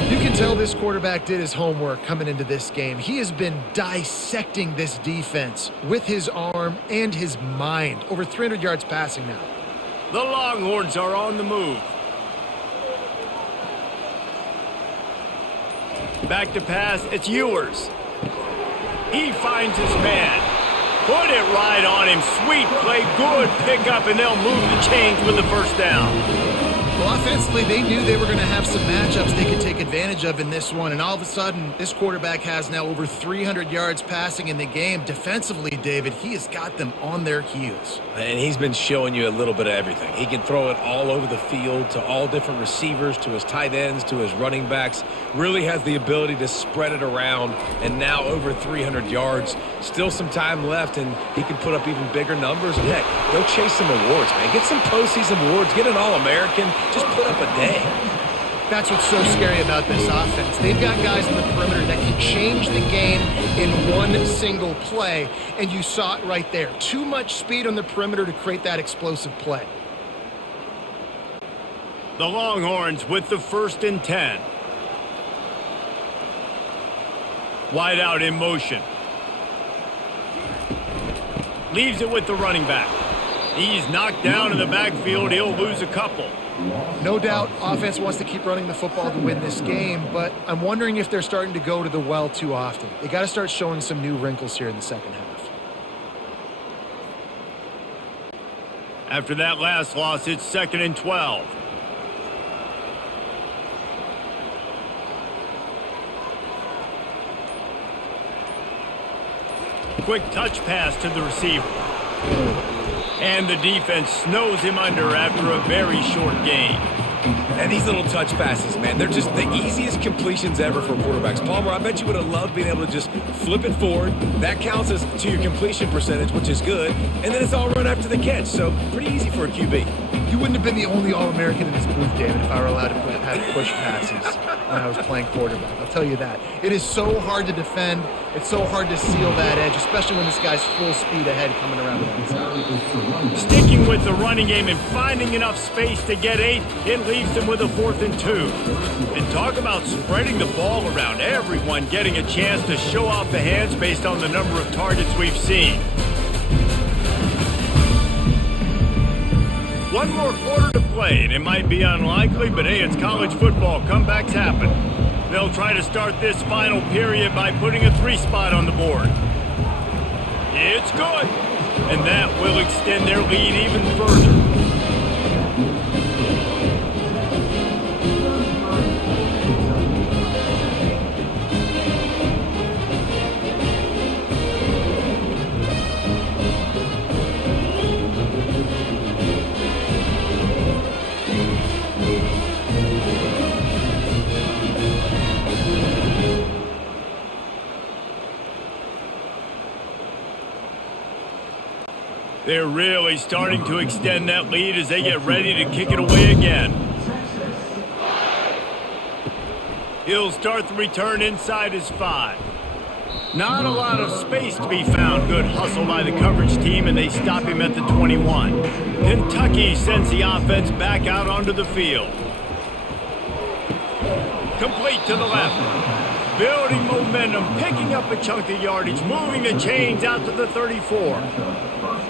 You can tell this quarterback did his homework coming into this game. He has been dissecting this defense with his arm and his mind. Over 300 yards passing now. The Longhorns are on the move. Back to pass, it's Ewers. He finds his man. Put it right on him. Sweet play, good pickup, and they'll move the chains with the 1st down. Well, offensively, they knew they were going to have some matchups they could take advantage of in this one, and all of a sudden, this quarterback has now over 300 yards passing in the game. Defensively, David, he has got them on their heels. And he's been showing you a little bit of everything. He can throw it all over the field to all different receivers, to his tight ends, to his running backs. Really has the ability to spread it around, and now over 300 yards. Still some time left, and he can put up even bigger numbers. And heck, go chase some awards, man. Get some postseason awards. Get an All-American. Just put up a day. That's what's so scary about this offense. They've got guys in the perimeter that can change the game in one single play, and you saw it right there. Too much speed on the perimeter to create that explosive play. The Longhorns with the 1st and 10. Wide out in motion. Leaves it with the running back. He's knocked down in the backfield. He'll lose a couple. No doubt offense wants to keep running the football to win this game, but I'm wondering if they're starting to go to the well too often. They got to start showing some new wrinkles here in the 2nd half. After that last loss, it's 2nd and 12. Quick touch pass to the receiver. And the defense snows him under after a very short gain. And these little touch passes, man, they're just the easiest completions ever for quarterbacks. Palmer, I bet you would have loved being able to just flip it forward. That counts as to your completion percentage, which is good. And then it's all run after the catch, so pretty easy for a QB. You wouldn't have been the only All-American in this booth, David, if I were allowed to have push passes when I was playing quarterback. I'll tell you that. It is so hard to defend. It's so hard to seal that edge, especially when this guy's full speed ahead coming around the inside. Sticking with the running game and finding enough space to get 8, it leaves them with a 4th and 2. And talk about spreading the ball around, everyone getting a chance to show off the hands based on the number of targets we've seen. One more quarter to play, and it might be unlikely, but hey, it's college football. Comebacks happen. They'll try to start this final period by putting a 3 spot on the board. It's good, and that will extend their lead even further. They're really starting to extend that lead as they get ready to kick it away again. He'll start the return inside his 5. Not a lot of space to be found. Good hustle by the coverage team, and they stop him at the 21. Kentucky sends the offense back out onto the field. Complete to the left. Building momentum, picking up a chunk of yardage, moving the chains out to the 34.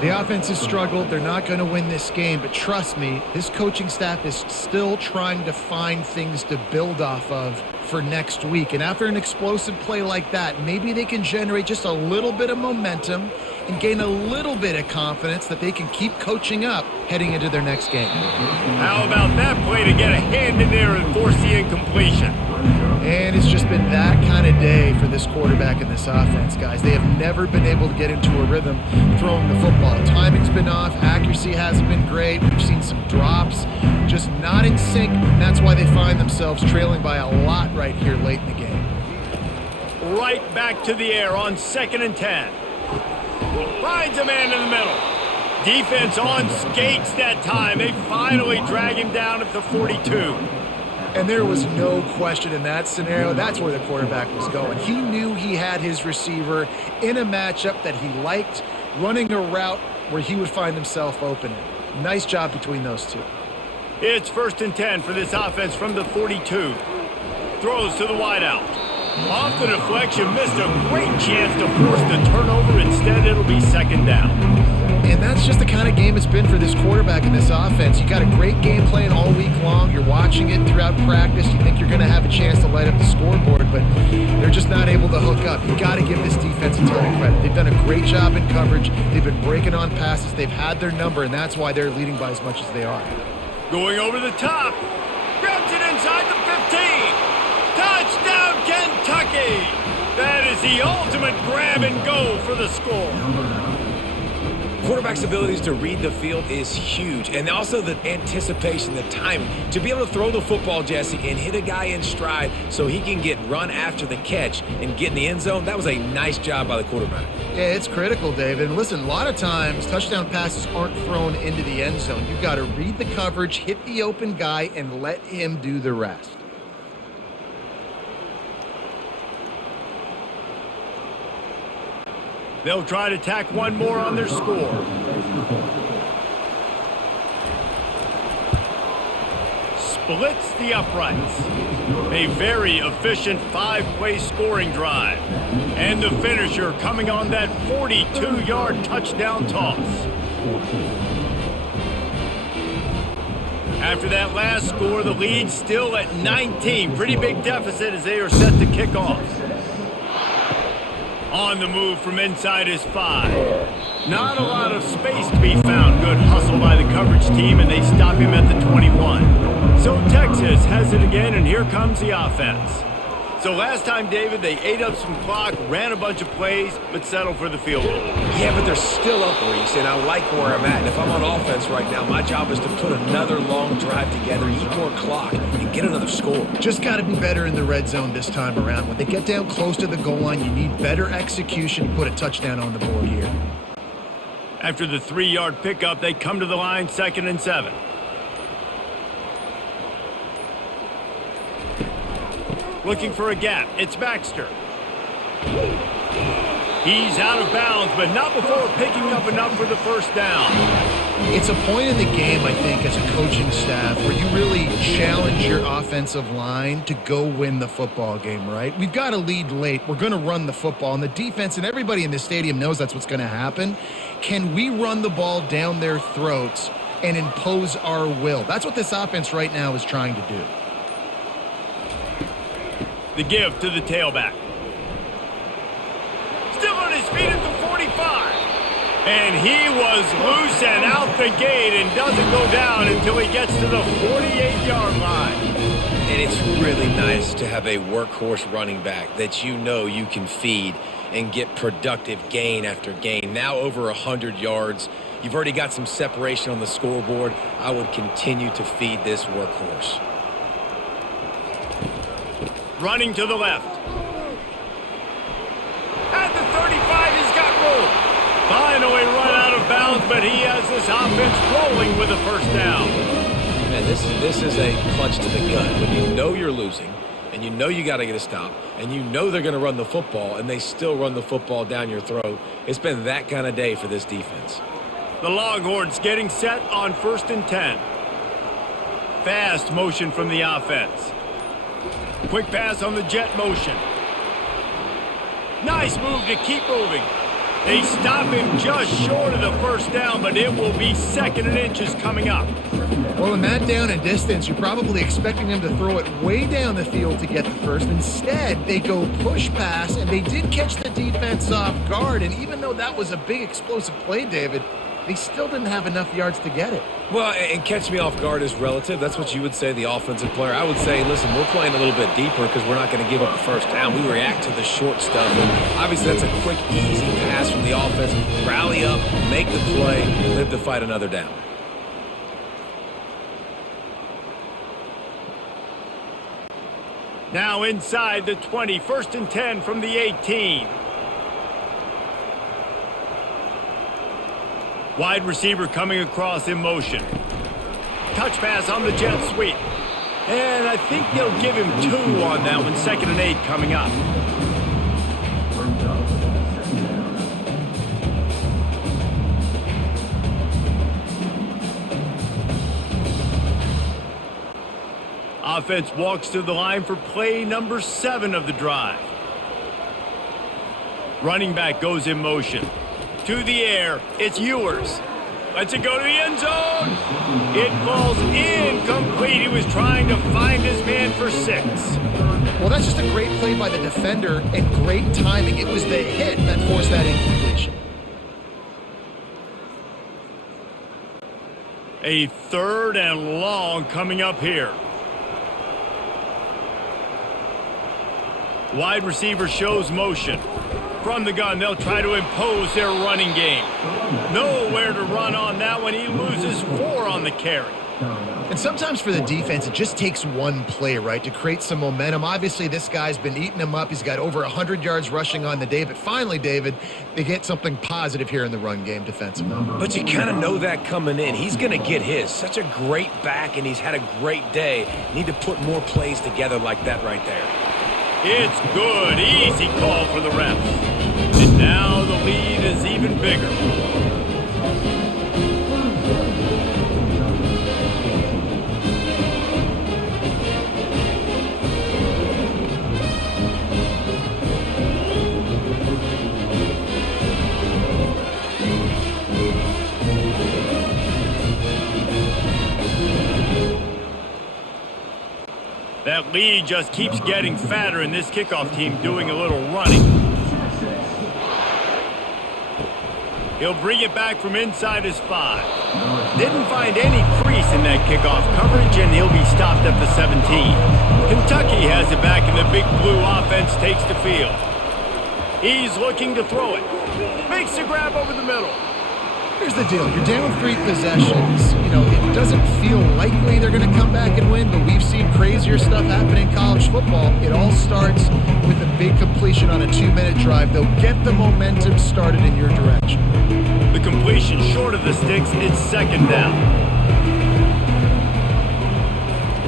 The offense has struggled. They're not going to win this game, but trust me, this coaching staff is still trying to find things to build off of for next week. And after an explosive play like that, maybe they can generate just a little bit of momentum and gain a little bit of confidence that they can keep coaching up heading into their next game. How about that play to get a hand in there and force the incompletion? And it's just been that kind of day for this quarterback and this offense, guys. They have never been able to get into a rhythm throwing the football. Timing's been off. Accuracy hasn't been great. We've seen some drops, just not in sync. And that's why they find themselves trailing by a lot right here late in the game. Right back to the air on 2nd and 10. Finds a man in the middle. Defense on skates that time. They finally drag him down at the 42. And there was no question in that scenario. That's where the quarterback was going. He knew he had his receiver in a matchup that he liked, running a route where he would find himself open. Nice job between those two. It's 1st and 10 for this offense from the 42. Throws to the wideout. Off the deflection, missed a great chance to force the turnover. Instead, it'll be 2nd down. And that's just the kind of game it's been for this quarterback and this offense. You got a great game plan all week long. You're watching it throughout practice. You think you're going to have a chance to light up the scoreboard, but they're just not able to hook up. You got to give this defense a ton of credit. They've done a great job in coverage. They've been breaking on passes. They've had their number, and that's why they're leading by as much as they are. Going over the top. Grabs it inside the 15. Touchdown, Kentucky! That is the ultimate grab and go for the score. Quarterback's abilities to read the field is huge, and also the anticipation, the timing. To be able to throw the football, Jesse, and hit a guy in stride so he can get run after the catch and get in the end zone, that was a nice job by the quarterback. Yeah, it's critical, David. And listen, a lot of times touchdown passes aren't thrown into the end zone. You've got to read the coverage, hit the open guy, and let him do the rest. They'll try to tack one more on their score. Splits the uprights. A very efficient 5-play scoring drive. And the finisher coming on that 42-yard touchdown toss. After that last score, the lead still at 19. Pretty big deficit as they are set to kick off. On the move from inside his 5. Not a lot of space to be found. Good hustle by the coverage team, and they stop him at the 21. So Texas has it again, and here comes the offense. So last time, David, they ate up some clock, ran a bunch of plays, but settled for the field goal. Yeah, but they're still up, Reese, and I like where I'm at. And if I'm on offense right now, my job is to put another long drive together, eat more clock, and get another score. Just got to be better in the red zone this time around. When they get down close to the goal line, you need better execution to put a touchdown on the board here. After the 3-yard pickup, they come to the line, 2nd and 7. Looking for a gap. It's Baxter. He's out of bounds, but not before picking up enough for the 1st down. It's a point in the game, I think, as a coaching staff where you really challenge your offensive line to go win the football game, right? We've got a lead late. We're going to run the football. And the defense and everybody in the stadium knows that's what's going to happen. Can we run the ball down their throats and impose our will? That's what this offense right now is trying to do. The give to the tailback. Still on his feet at the 45. And he was loose and out the gate and doesn't go down until he gets to the 48-yard line. And it's really nice to have a workhorse running back that you know you can feed and get productive gain after gain. Now over 100 yards. You've already got some separation on the scoreboard. I would continue to feed this workhorse. Running to the left. At the 35, he's got room. Finally run out of bounds, but he has this offense rolling with a first down. Man, this is a punch to the gut. When you know you're losing, and you know you got to get a stop, and you know they're going to run the football, and they still run the football down your throat. It's been that kind of day for this defense. The Longhorns getting set on 1st and 10. Fast motion from the offense. Quick pass on the jet motion. Nice move to keep moving. They stop him just short of the first down, but it will be 2nd and inches coming up. Well, in that down and distance, you're probably expecting them to throw it way down the field to get the first. Instead, they go push pass, and they did catch the defense off guard. And even though that was a big explosive play, David, they still didn't have enough yards to get it. Well, and catch me off guard is relative. That's what you would say, the offensive player. I would say, listen, we're playing a little bit deeper because we're not going to give up the first down. We react to the short stuff. And obviously, that's a quick, easy pass from the offense. Rally up, make the play, live to fight another down. Now inside the 20, 1st and 10 from the 18. Wide receiver coming across in motion. Touch pass on the jet sweep. And I think they'll give him 2 on that one. 2nd and 8 coming up. Offense walks to the line for play number 7 of the drive. Running back goes in motion. To the air, it's Ewers. Lets it go to the end zone. It falls incomplete. He was trying to find his man for 6. Well, that's just a great play by the defender and great timing. It was the hit that forced that incompletion. A 3rd and long coming up here. Wide receiver shows motion. From the gun, they'll try to impose their running game. Nowhere to run on that one. He loses 4 on the carry. And sometimes for the defense, it just takes one play, right, to create some momentum. Obviously, this guy's been eating him up. He's got over 100 yards rushing on the day. But finally, David, they get something positive here in the run game defensively. But you kind of know that coming in. He's going to get his. Such a great back, and he's had a great day. Need to put more plays together like that right there. It's good. Easy call for the refs. And now the lead is even bigger. That lead just keeps getting fatter, and this kickoff team doing a little running. He'll bring it back from inside his 5. Didn't find any crease in that kickoff coverage, and he'll be stopped at the 17. Kentucky has it back, and the big blue offense takes the field. He's looking to throw it. Makes the grab over the middle. Here's the deal. You're down 3 possessions. You know, it doesn't feel likely they're going to come back and win, but we've seen crazier stuff happen in college football. It all starts with a big completion on a 2-minute drive. They'll get the momentum started in your direction. The completion short of the sticks, it's 2nd down.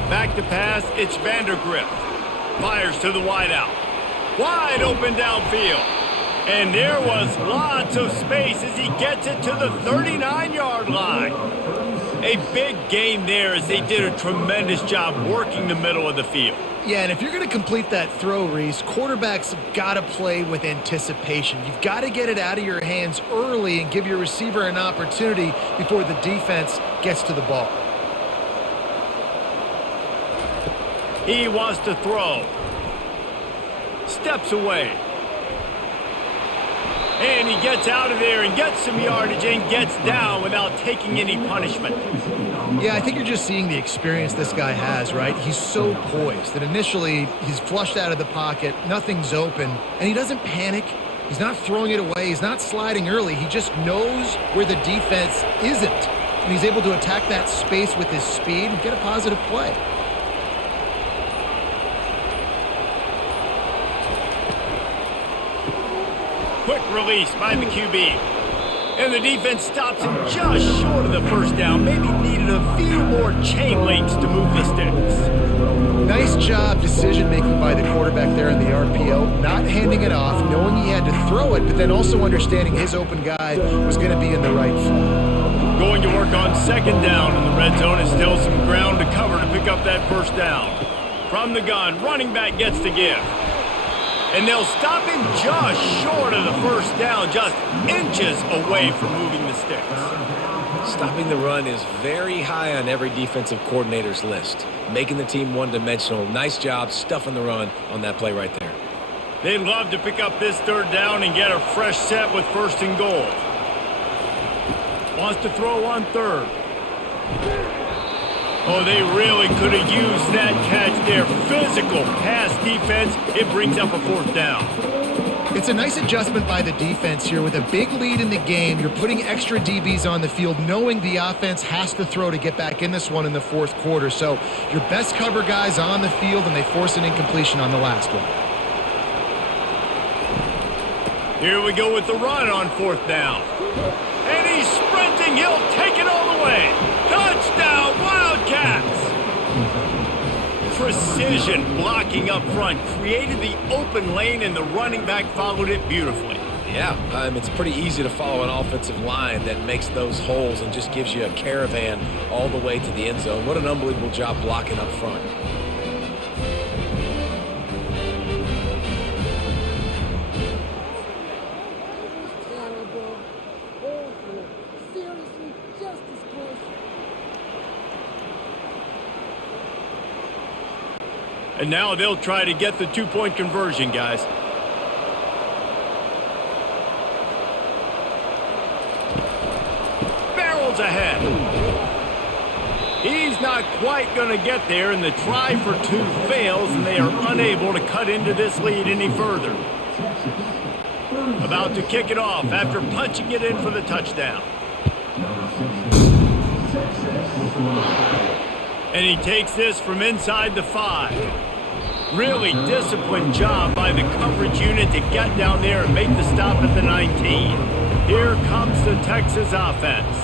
Back to pass, it's Vandergrift. Fires to the wideout. Wide open downfield. And there was lots of space as he gets it to the 39-yard line. A big gain there as they did a tremendous job working the middle of the field. Yeah, and if you're going to complete that throw, Reese, quarterbacks have got to play with anticipation. You've got to get it out of your hands early and give your receiver an opportunity before the defense gets to the ball. He wants to throw. Steps away. And he gets out of there and gets some yardage and gets down without taking any punishment. Yeah, I think you're just seeing the experience this guy has, right? He's so poised that initially he's flushed out of the pocket, nothing's open, and he doesn't panic. He's not throwing it away. He's not sliding early. He just knows where the defense isn't, and he's able to attack that space with his speed and get a positive play. Quick release by the QB. And the defense stops him just short of the first down. Maybe needed a few more chain links to move the sticks. Nice job decision-making by the quarterback there in the RPO, not handing it off, knowing he had to throw it, but then also understanding his open guy was going to be in the right spot. Going to work on second down in the red zone and still some ground to cover to pick up that first down. From the gun, running back gets the give. And they'll stop him just short of the first down, just inches away from moving the sticks. Stopping the run is very high on every defensive coordinator's list. Making the team one-dimensional. Nice job stuffing the run on that play right there. They'd love to pick up this third down and get a fresh set with first and goal. Wants to throw on third. Oh, they really could have used that catch there. Physical pass defense. It brings up a fourth down. It's a nice adjustment by the defense here. With a big lead in the game, you're putting extra DBs on the field, knowing the offense has to throw to get back in this one in the fourth quarter. So your best cover guys on the field, and they force an incompletion on the last one. Here we go with the run on fourth down. And he's sprinting. He'll take it all the way. Touchdown, Wildcats! Precision blocking up front created the open lane, and the running back followed it beautifully. Yeah, it's pretty easy to follow an offensive line that makes those holes and just gives you a caravan all the way to the end zone. What an unbelievable job blocking up front. And now they'll try to get the two-point conversion, guys. Barrels ahead. He's not quite going to get there, and the try for two fails, and they are unable to cut into this lead any further. About to kick it off after punching it in for the touchdown. And he takes this from inside the 5. Really disciplined job by the coverage unit to get down there and make the stop at the 19. Here comes the Texas offense.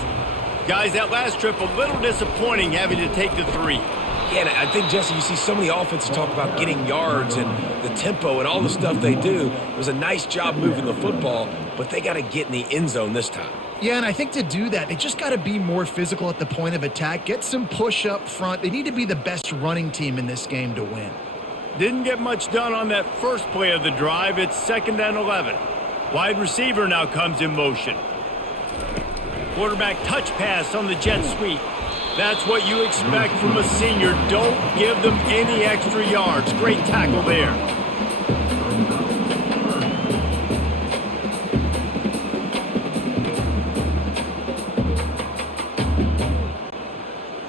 Guys, that last trip a little disappointing having to take the 3. Yeah, and I think, Jesse, you see so many offenses talk about getting yards and the tempo and all the stuff they do. It was a nice job moving the football, but they got to get in the end zone this time. Yeah, and I think to do that, they just got to be more physical at the point of attack, get some push up front. They need to be the best running team in this game to win. Didn't get much done on that first play of the drive. It's 2nd and 11. Wide receiver now comes in motion. Quarterback touch pass on the jet sweep. That's what you expect from a senior. Don't give them any extra yards. Great tackle there.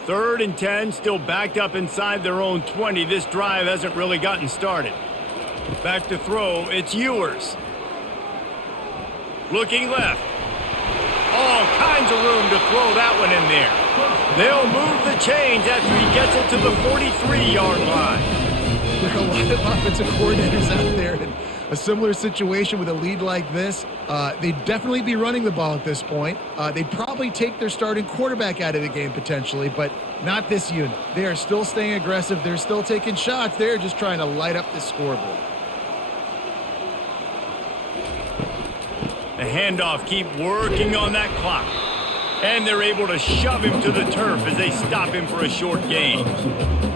Third and 10, still backed up inside their own 20. This drive hasn't really gotten started. Back to throw, it's Ewers. Looking left. All kinds of room to throw that one in there. They'll move the chains after he gets it to the 43-yard line. There are a lot of offensive coordinators out there in a similar situation with a lead like this. They'd definitely be running the ball at this point. They'd probably take their starting quarterback out of the game potentially, but not this unit. They are still staying aggressive. They're still taking shots. They're just trying to light up the scoreboard. handoff, keep working on that clock. And they're able to shove him to the turf as they stop him for a short gain.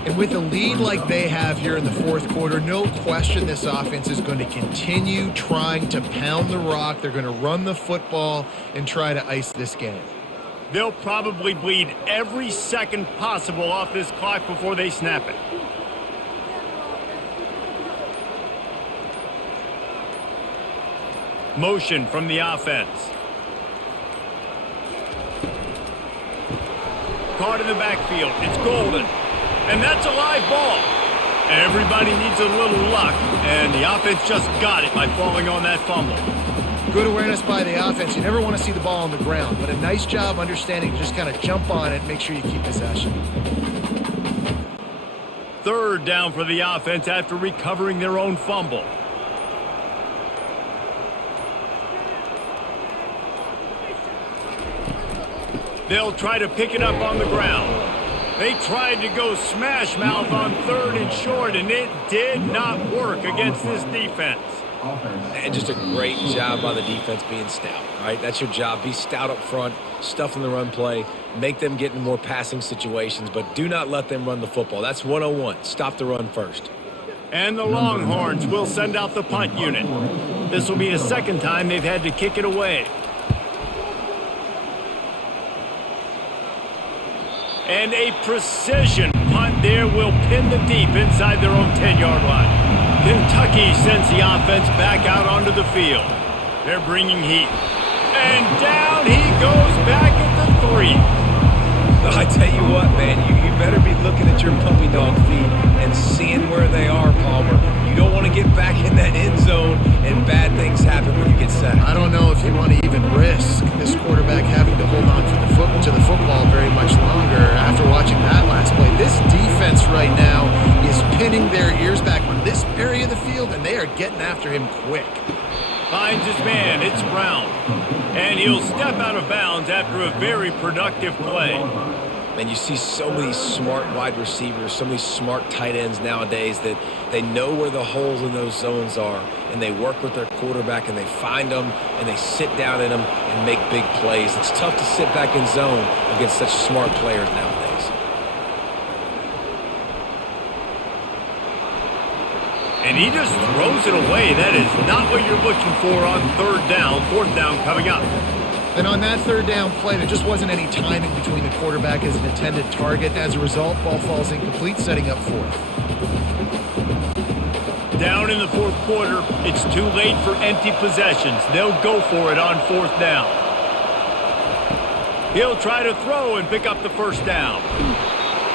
And with a lead like they have here in the fourth quarter, no question this offense is going to continue trying to pound the rock. They're going to run the football and try to ice this game. They'll probably bleed every second possible off this clock before they snap it. Motion from the offense. Caught in the backfield. It's Golden. And that's a live ball. Everybody needs a little luck, and the offense just got it by falling on that fumble. Good awareness by the offense. You never want to see the ball on the ground, but a nice job understanding to just kind of jump on it and make sure you keep possession. Third down for the offense after recovering their own fumble. They'll try to pick it up on the ground. They tried to go smash mouth on third and short, and it did not work against this defense. And just a great job by the defense being stout, right? That's your job. Be stout up front, stuff in the run play, make them get in more passing situations, but do not let them run the football. That's 101. Stop the run first. And the Longhorns will send out the punt unit. This will be the second time they've had to kick it away. And a precision punt there will pin the deep inside their own 10-yard line. Kentucky sends the offense back out onto the field. They're bringing heat. And down he goes back at the 3. I tell you what, man, you better be looking at your puppy dog feet and seeing where they are, Palmer. You don't want to get back in that end zone and bad things happen when you get sacked. I don't know if you want to even risk this quarterback having to hold on to the football very much longer after watching that last play. This defense right now is pinning their ears back on this area of the field, and they are getting after him quick. Finds his man, it's Brown. And he'll step out of bounds after a very productive play. And you see so many smart wide receivers, so many smart tight ends nowadays that they know where the holes in those zones are, and they work with their quarterback, and they find them, and they sit down in them and make big plays. It's tough to sit back in zone against such smart players nowadays. And he just throws it away. That is not what you're looking for on third down. Fourth down coming up. And on that third down play, there just wasn't any timing between the quarterback as an intended target. As a result, ball falls incomplete, setting up fourth. Down in the fourth quarter, it's too late for empty possessions. They'll go for it on fourth down. He'll try to throw and pick up the first down.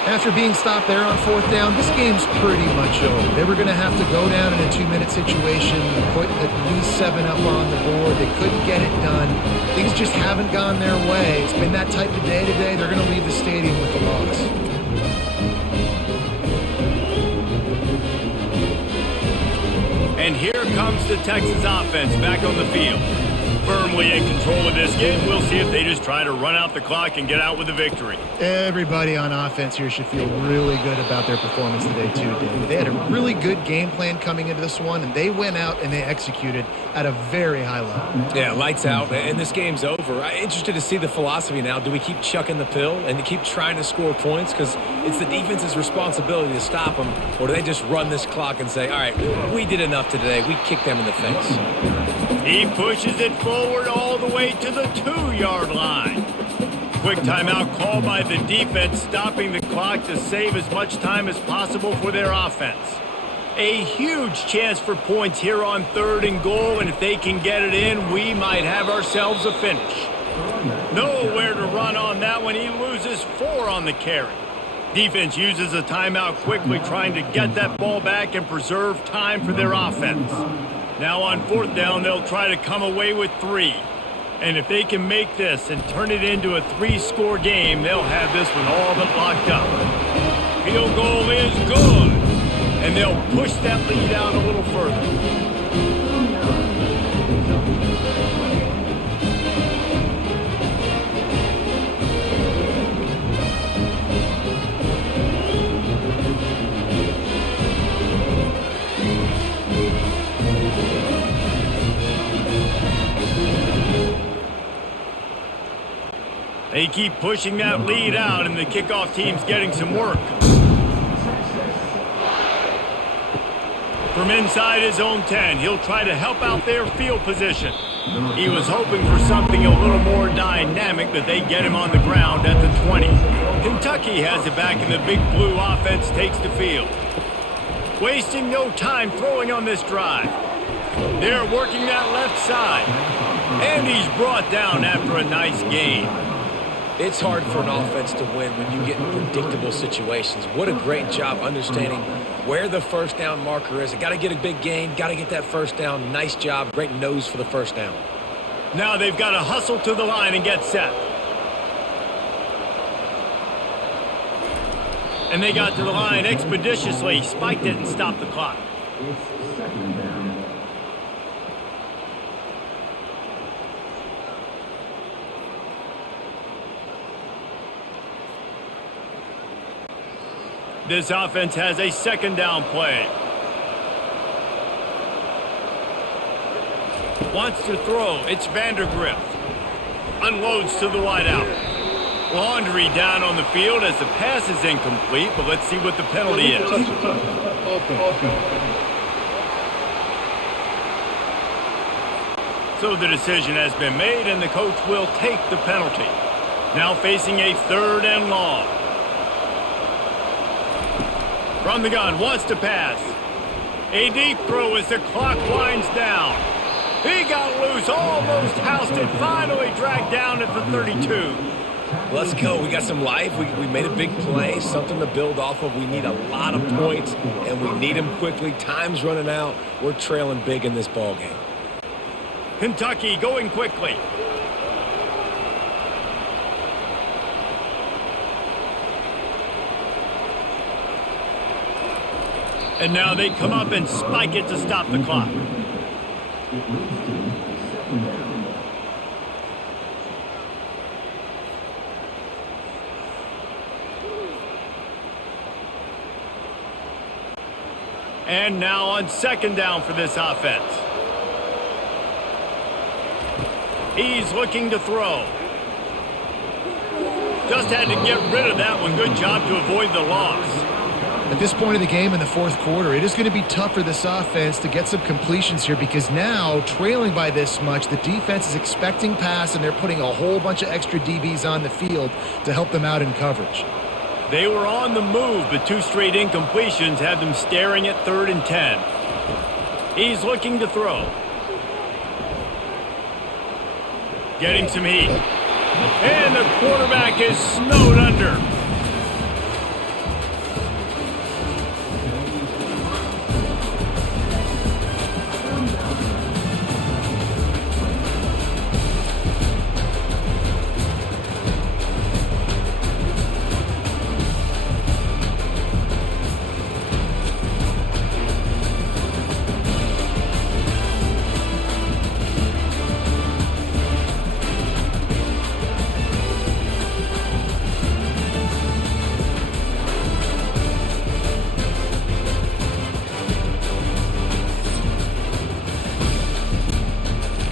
After being stopped there on fourth down, this game's pretty much over. They were going to have to go down in a 2-minute situation, put at least 7 up on the board. They couldn't get it done. Things just haven't gone their way. It's been that type of day today. They're going to leave the stadium with the loss. And here comes the Texas offense back on the field. Firmly in control of this game. We'll see if they just try to run out the clock and get out with a victory. Everybody on offense here should feel really good about their performance today, too, David. They had a really good game plan coming into this one, and they went out and they executed at a very high level. Yeah, lights out, and this game's over. I'm interested to see the philosophy now. Do we keep chucking the pill and keep trying to score points? Because it's the defense's responsibility to stop them, or do they just run this clock and say, all right, we did enough today. We kicked them in the face. He pushes it forward all the way to the 2-yard line. Quick timeout call by the defense, stopping the clock to save as much time as possible for their offense. A huge chance for points here on third and goal, and if they can get it in, we might have ourselves a finish. Nowhere to run on that one. He loses 4 on the carry. Defense uses a timeout quickly, trying to get that ball back and preserve time for their offense. Now on fourth down, they'll try to come away with 3. And if they can make this and turn it into a 3-score game, they'll have this one all but locked up. Field goal is good. And they'll push that lead out a little further. They keep pushing that lead out, and the kickoff team's getting some work. From inside his own 10, he'll try to help out their field position. He was hoping for something a little more dynamic, but they get him on the ground at the 20. Kentucky has it back, and the big blue offense takes the field. Wasting no time throwing on this drive. They're working that left side. And he's brought down after a nice gain. It's hard for an offense to win when you get in predictable situations. What a great job understanding where the first down marker is. Got to get a big gain, got to get that first down. Nice job, great nose for the first down. Now they've got to hustle to the line and get set. And they got to the line expeditiously, spiked it and stopped the clock. It's second down. This offense has a second down play. Wants to throw. It's Vandergrift. Unloads to the wideout. Laundry down on the field as the pass is incomplete, but let's see what the penalty is. So the decision has been made, and the coach will take the penalty. Now facing a 3rd and long. From the gun, wants to pass. A deep throw as the clock winds down. He got loose, almost housed it, finally dragged down at the 32. Let's go. We got some life. We made a big play, something to build off of. We need a lot of points, and we need them quickly. Time's running out. We're trailing big in this ball game. Kentucky going quickly. And now they come up and spike it to stop the clock. And now on 2nd down for this offense. He's looking to throw. Just had to get rid of that one. Good job to avoid the loss. At this point of the game in the 4th quarter, it is going to be tough for this offense to get some completions here because now, trailing by this much, the defense is expecting pass, and they're putting a whole bunch of extra DBs on the field to help them out in coverage. They were on the move, but 2 straight incompletions had them staring at 3rd and 10. He's looking to throw. Getting some heat. And the quarterback is snowed under.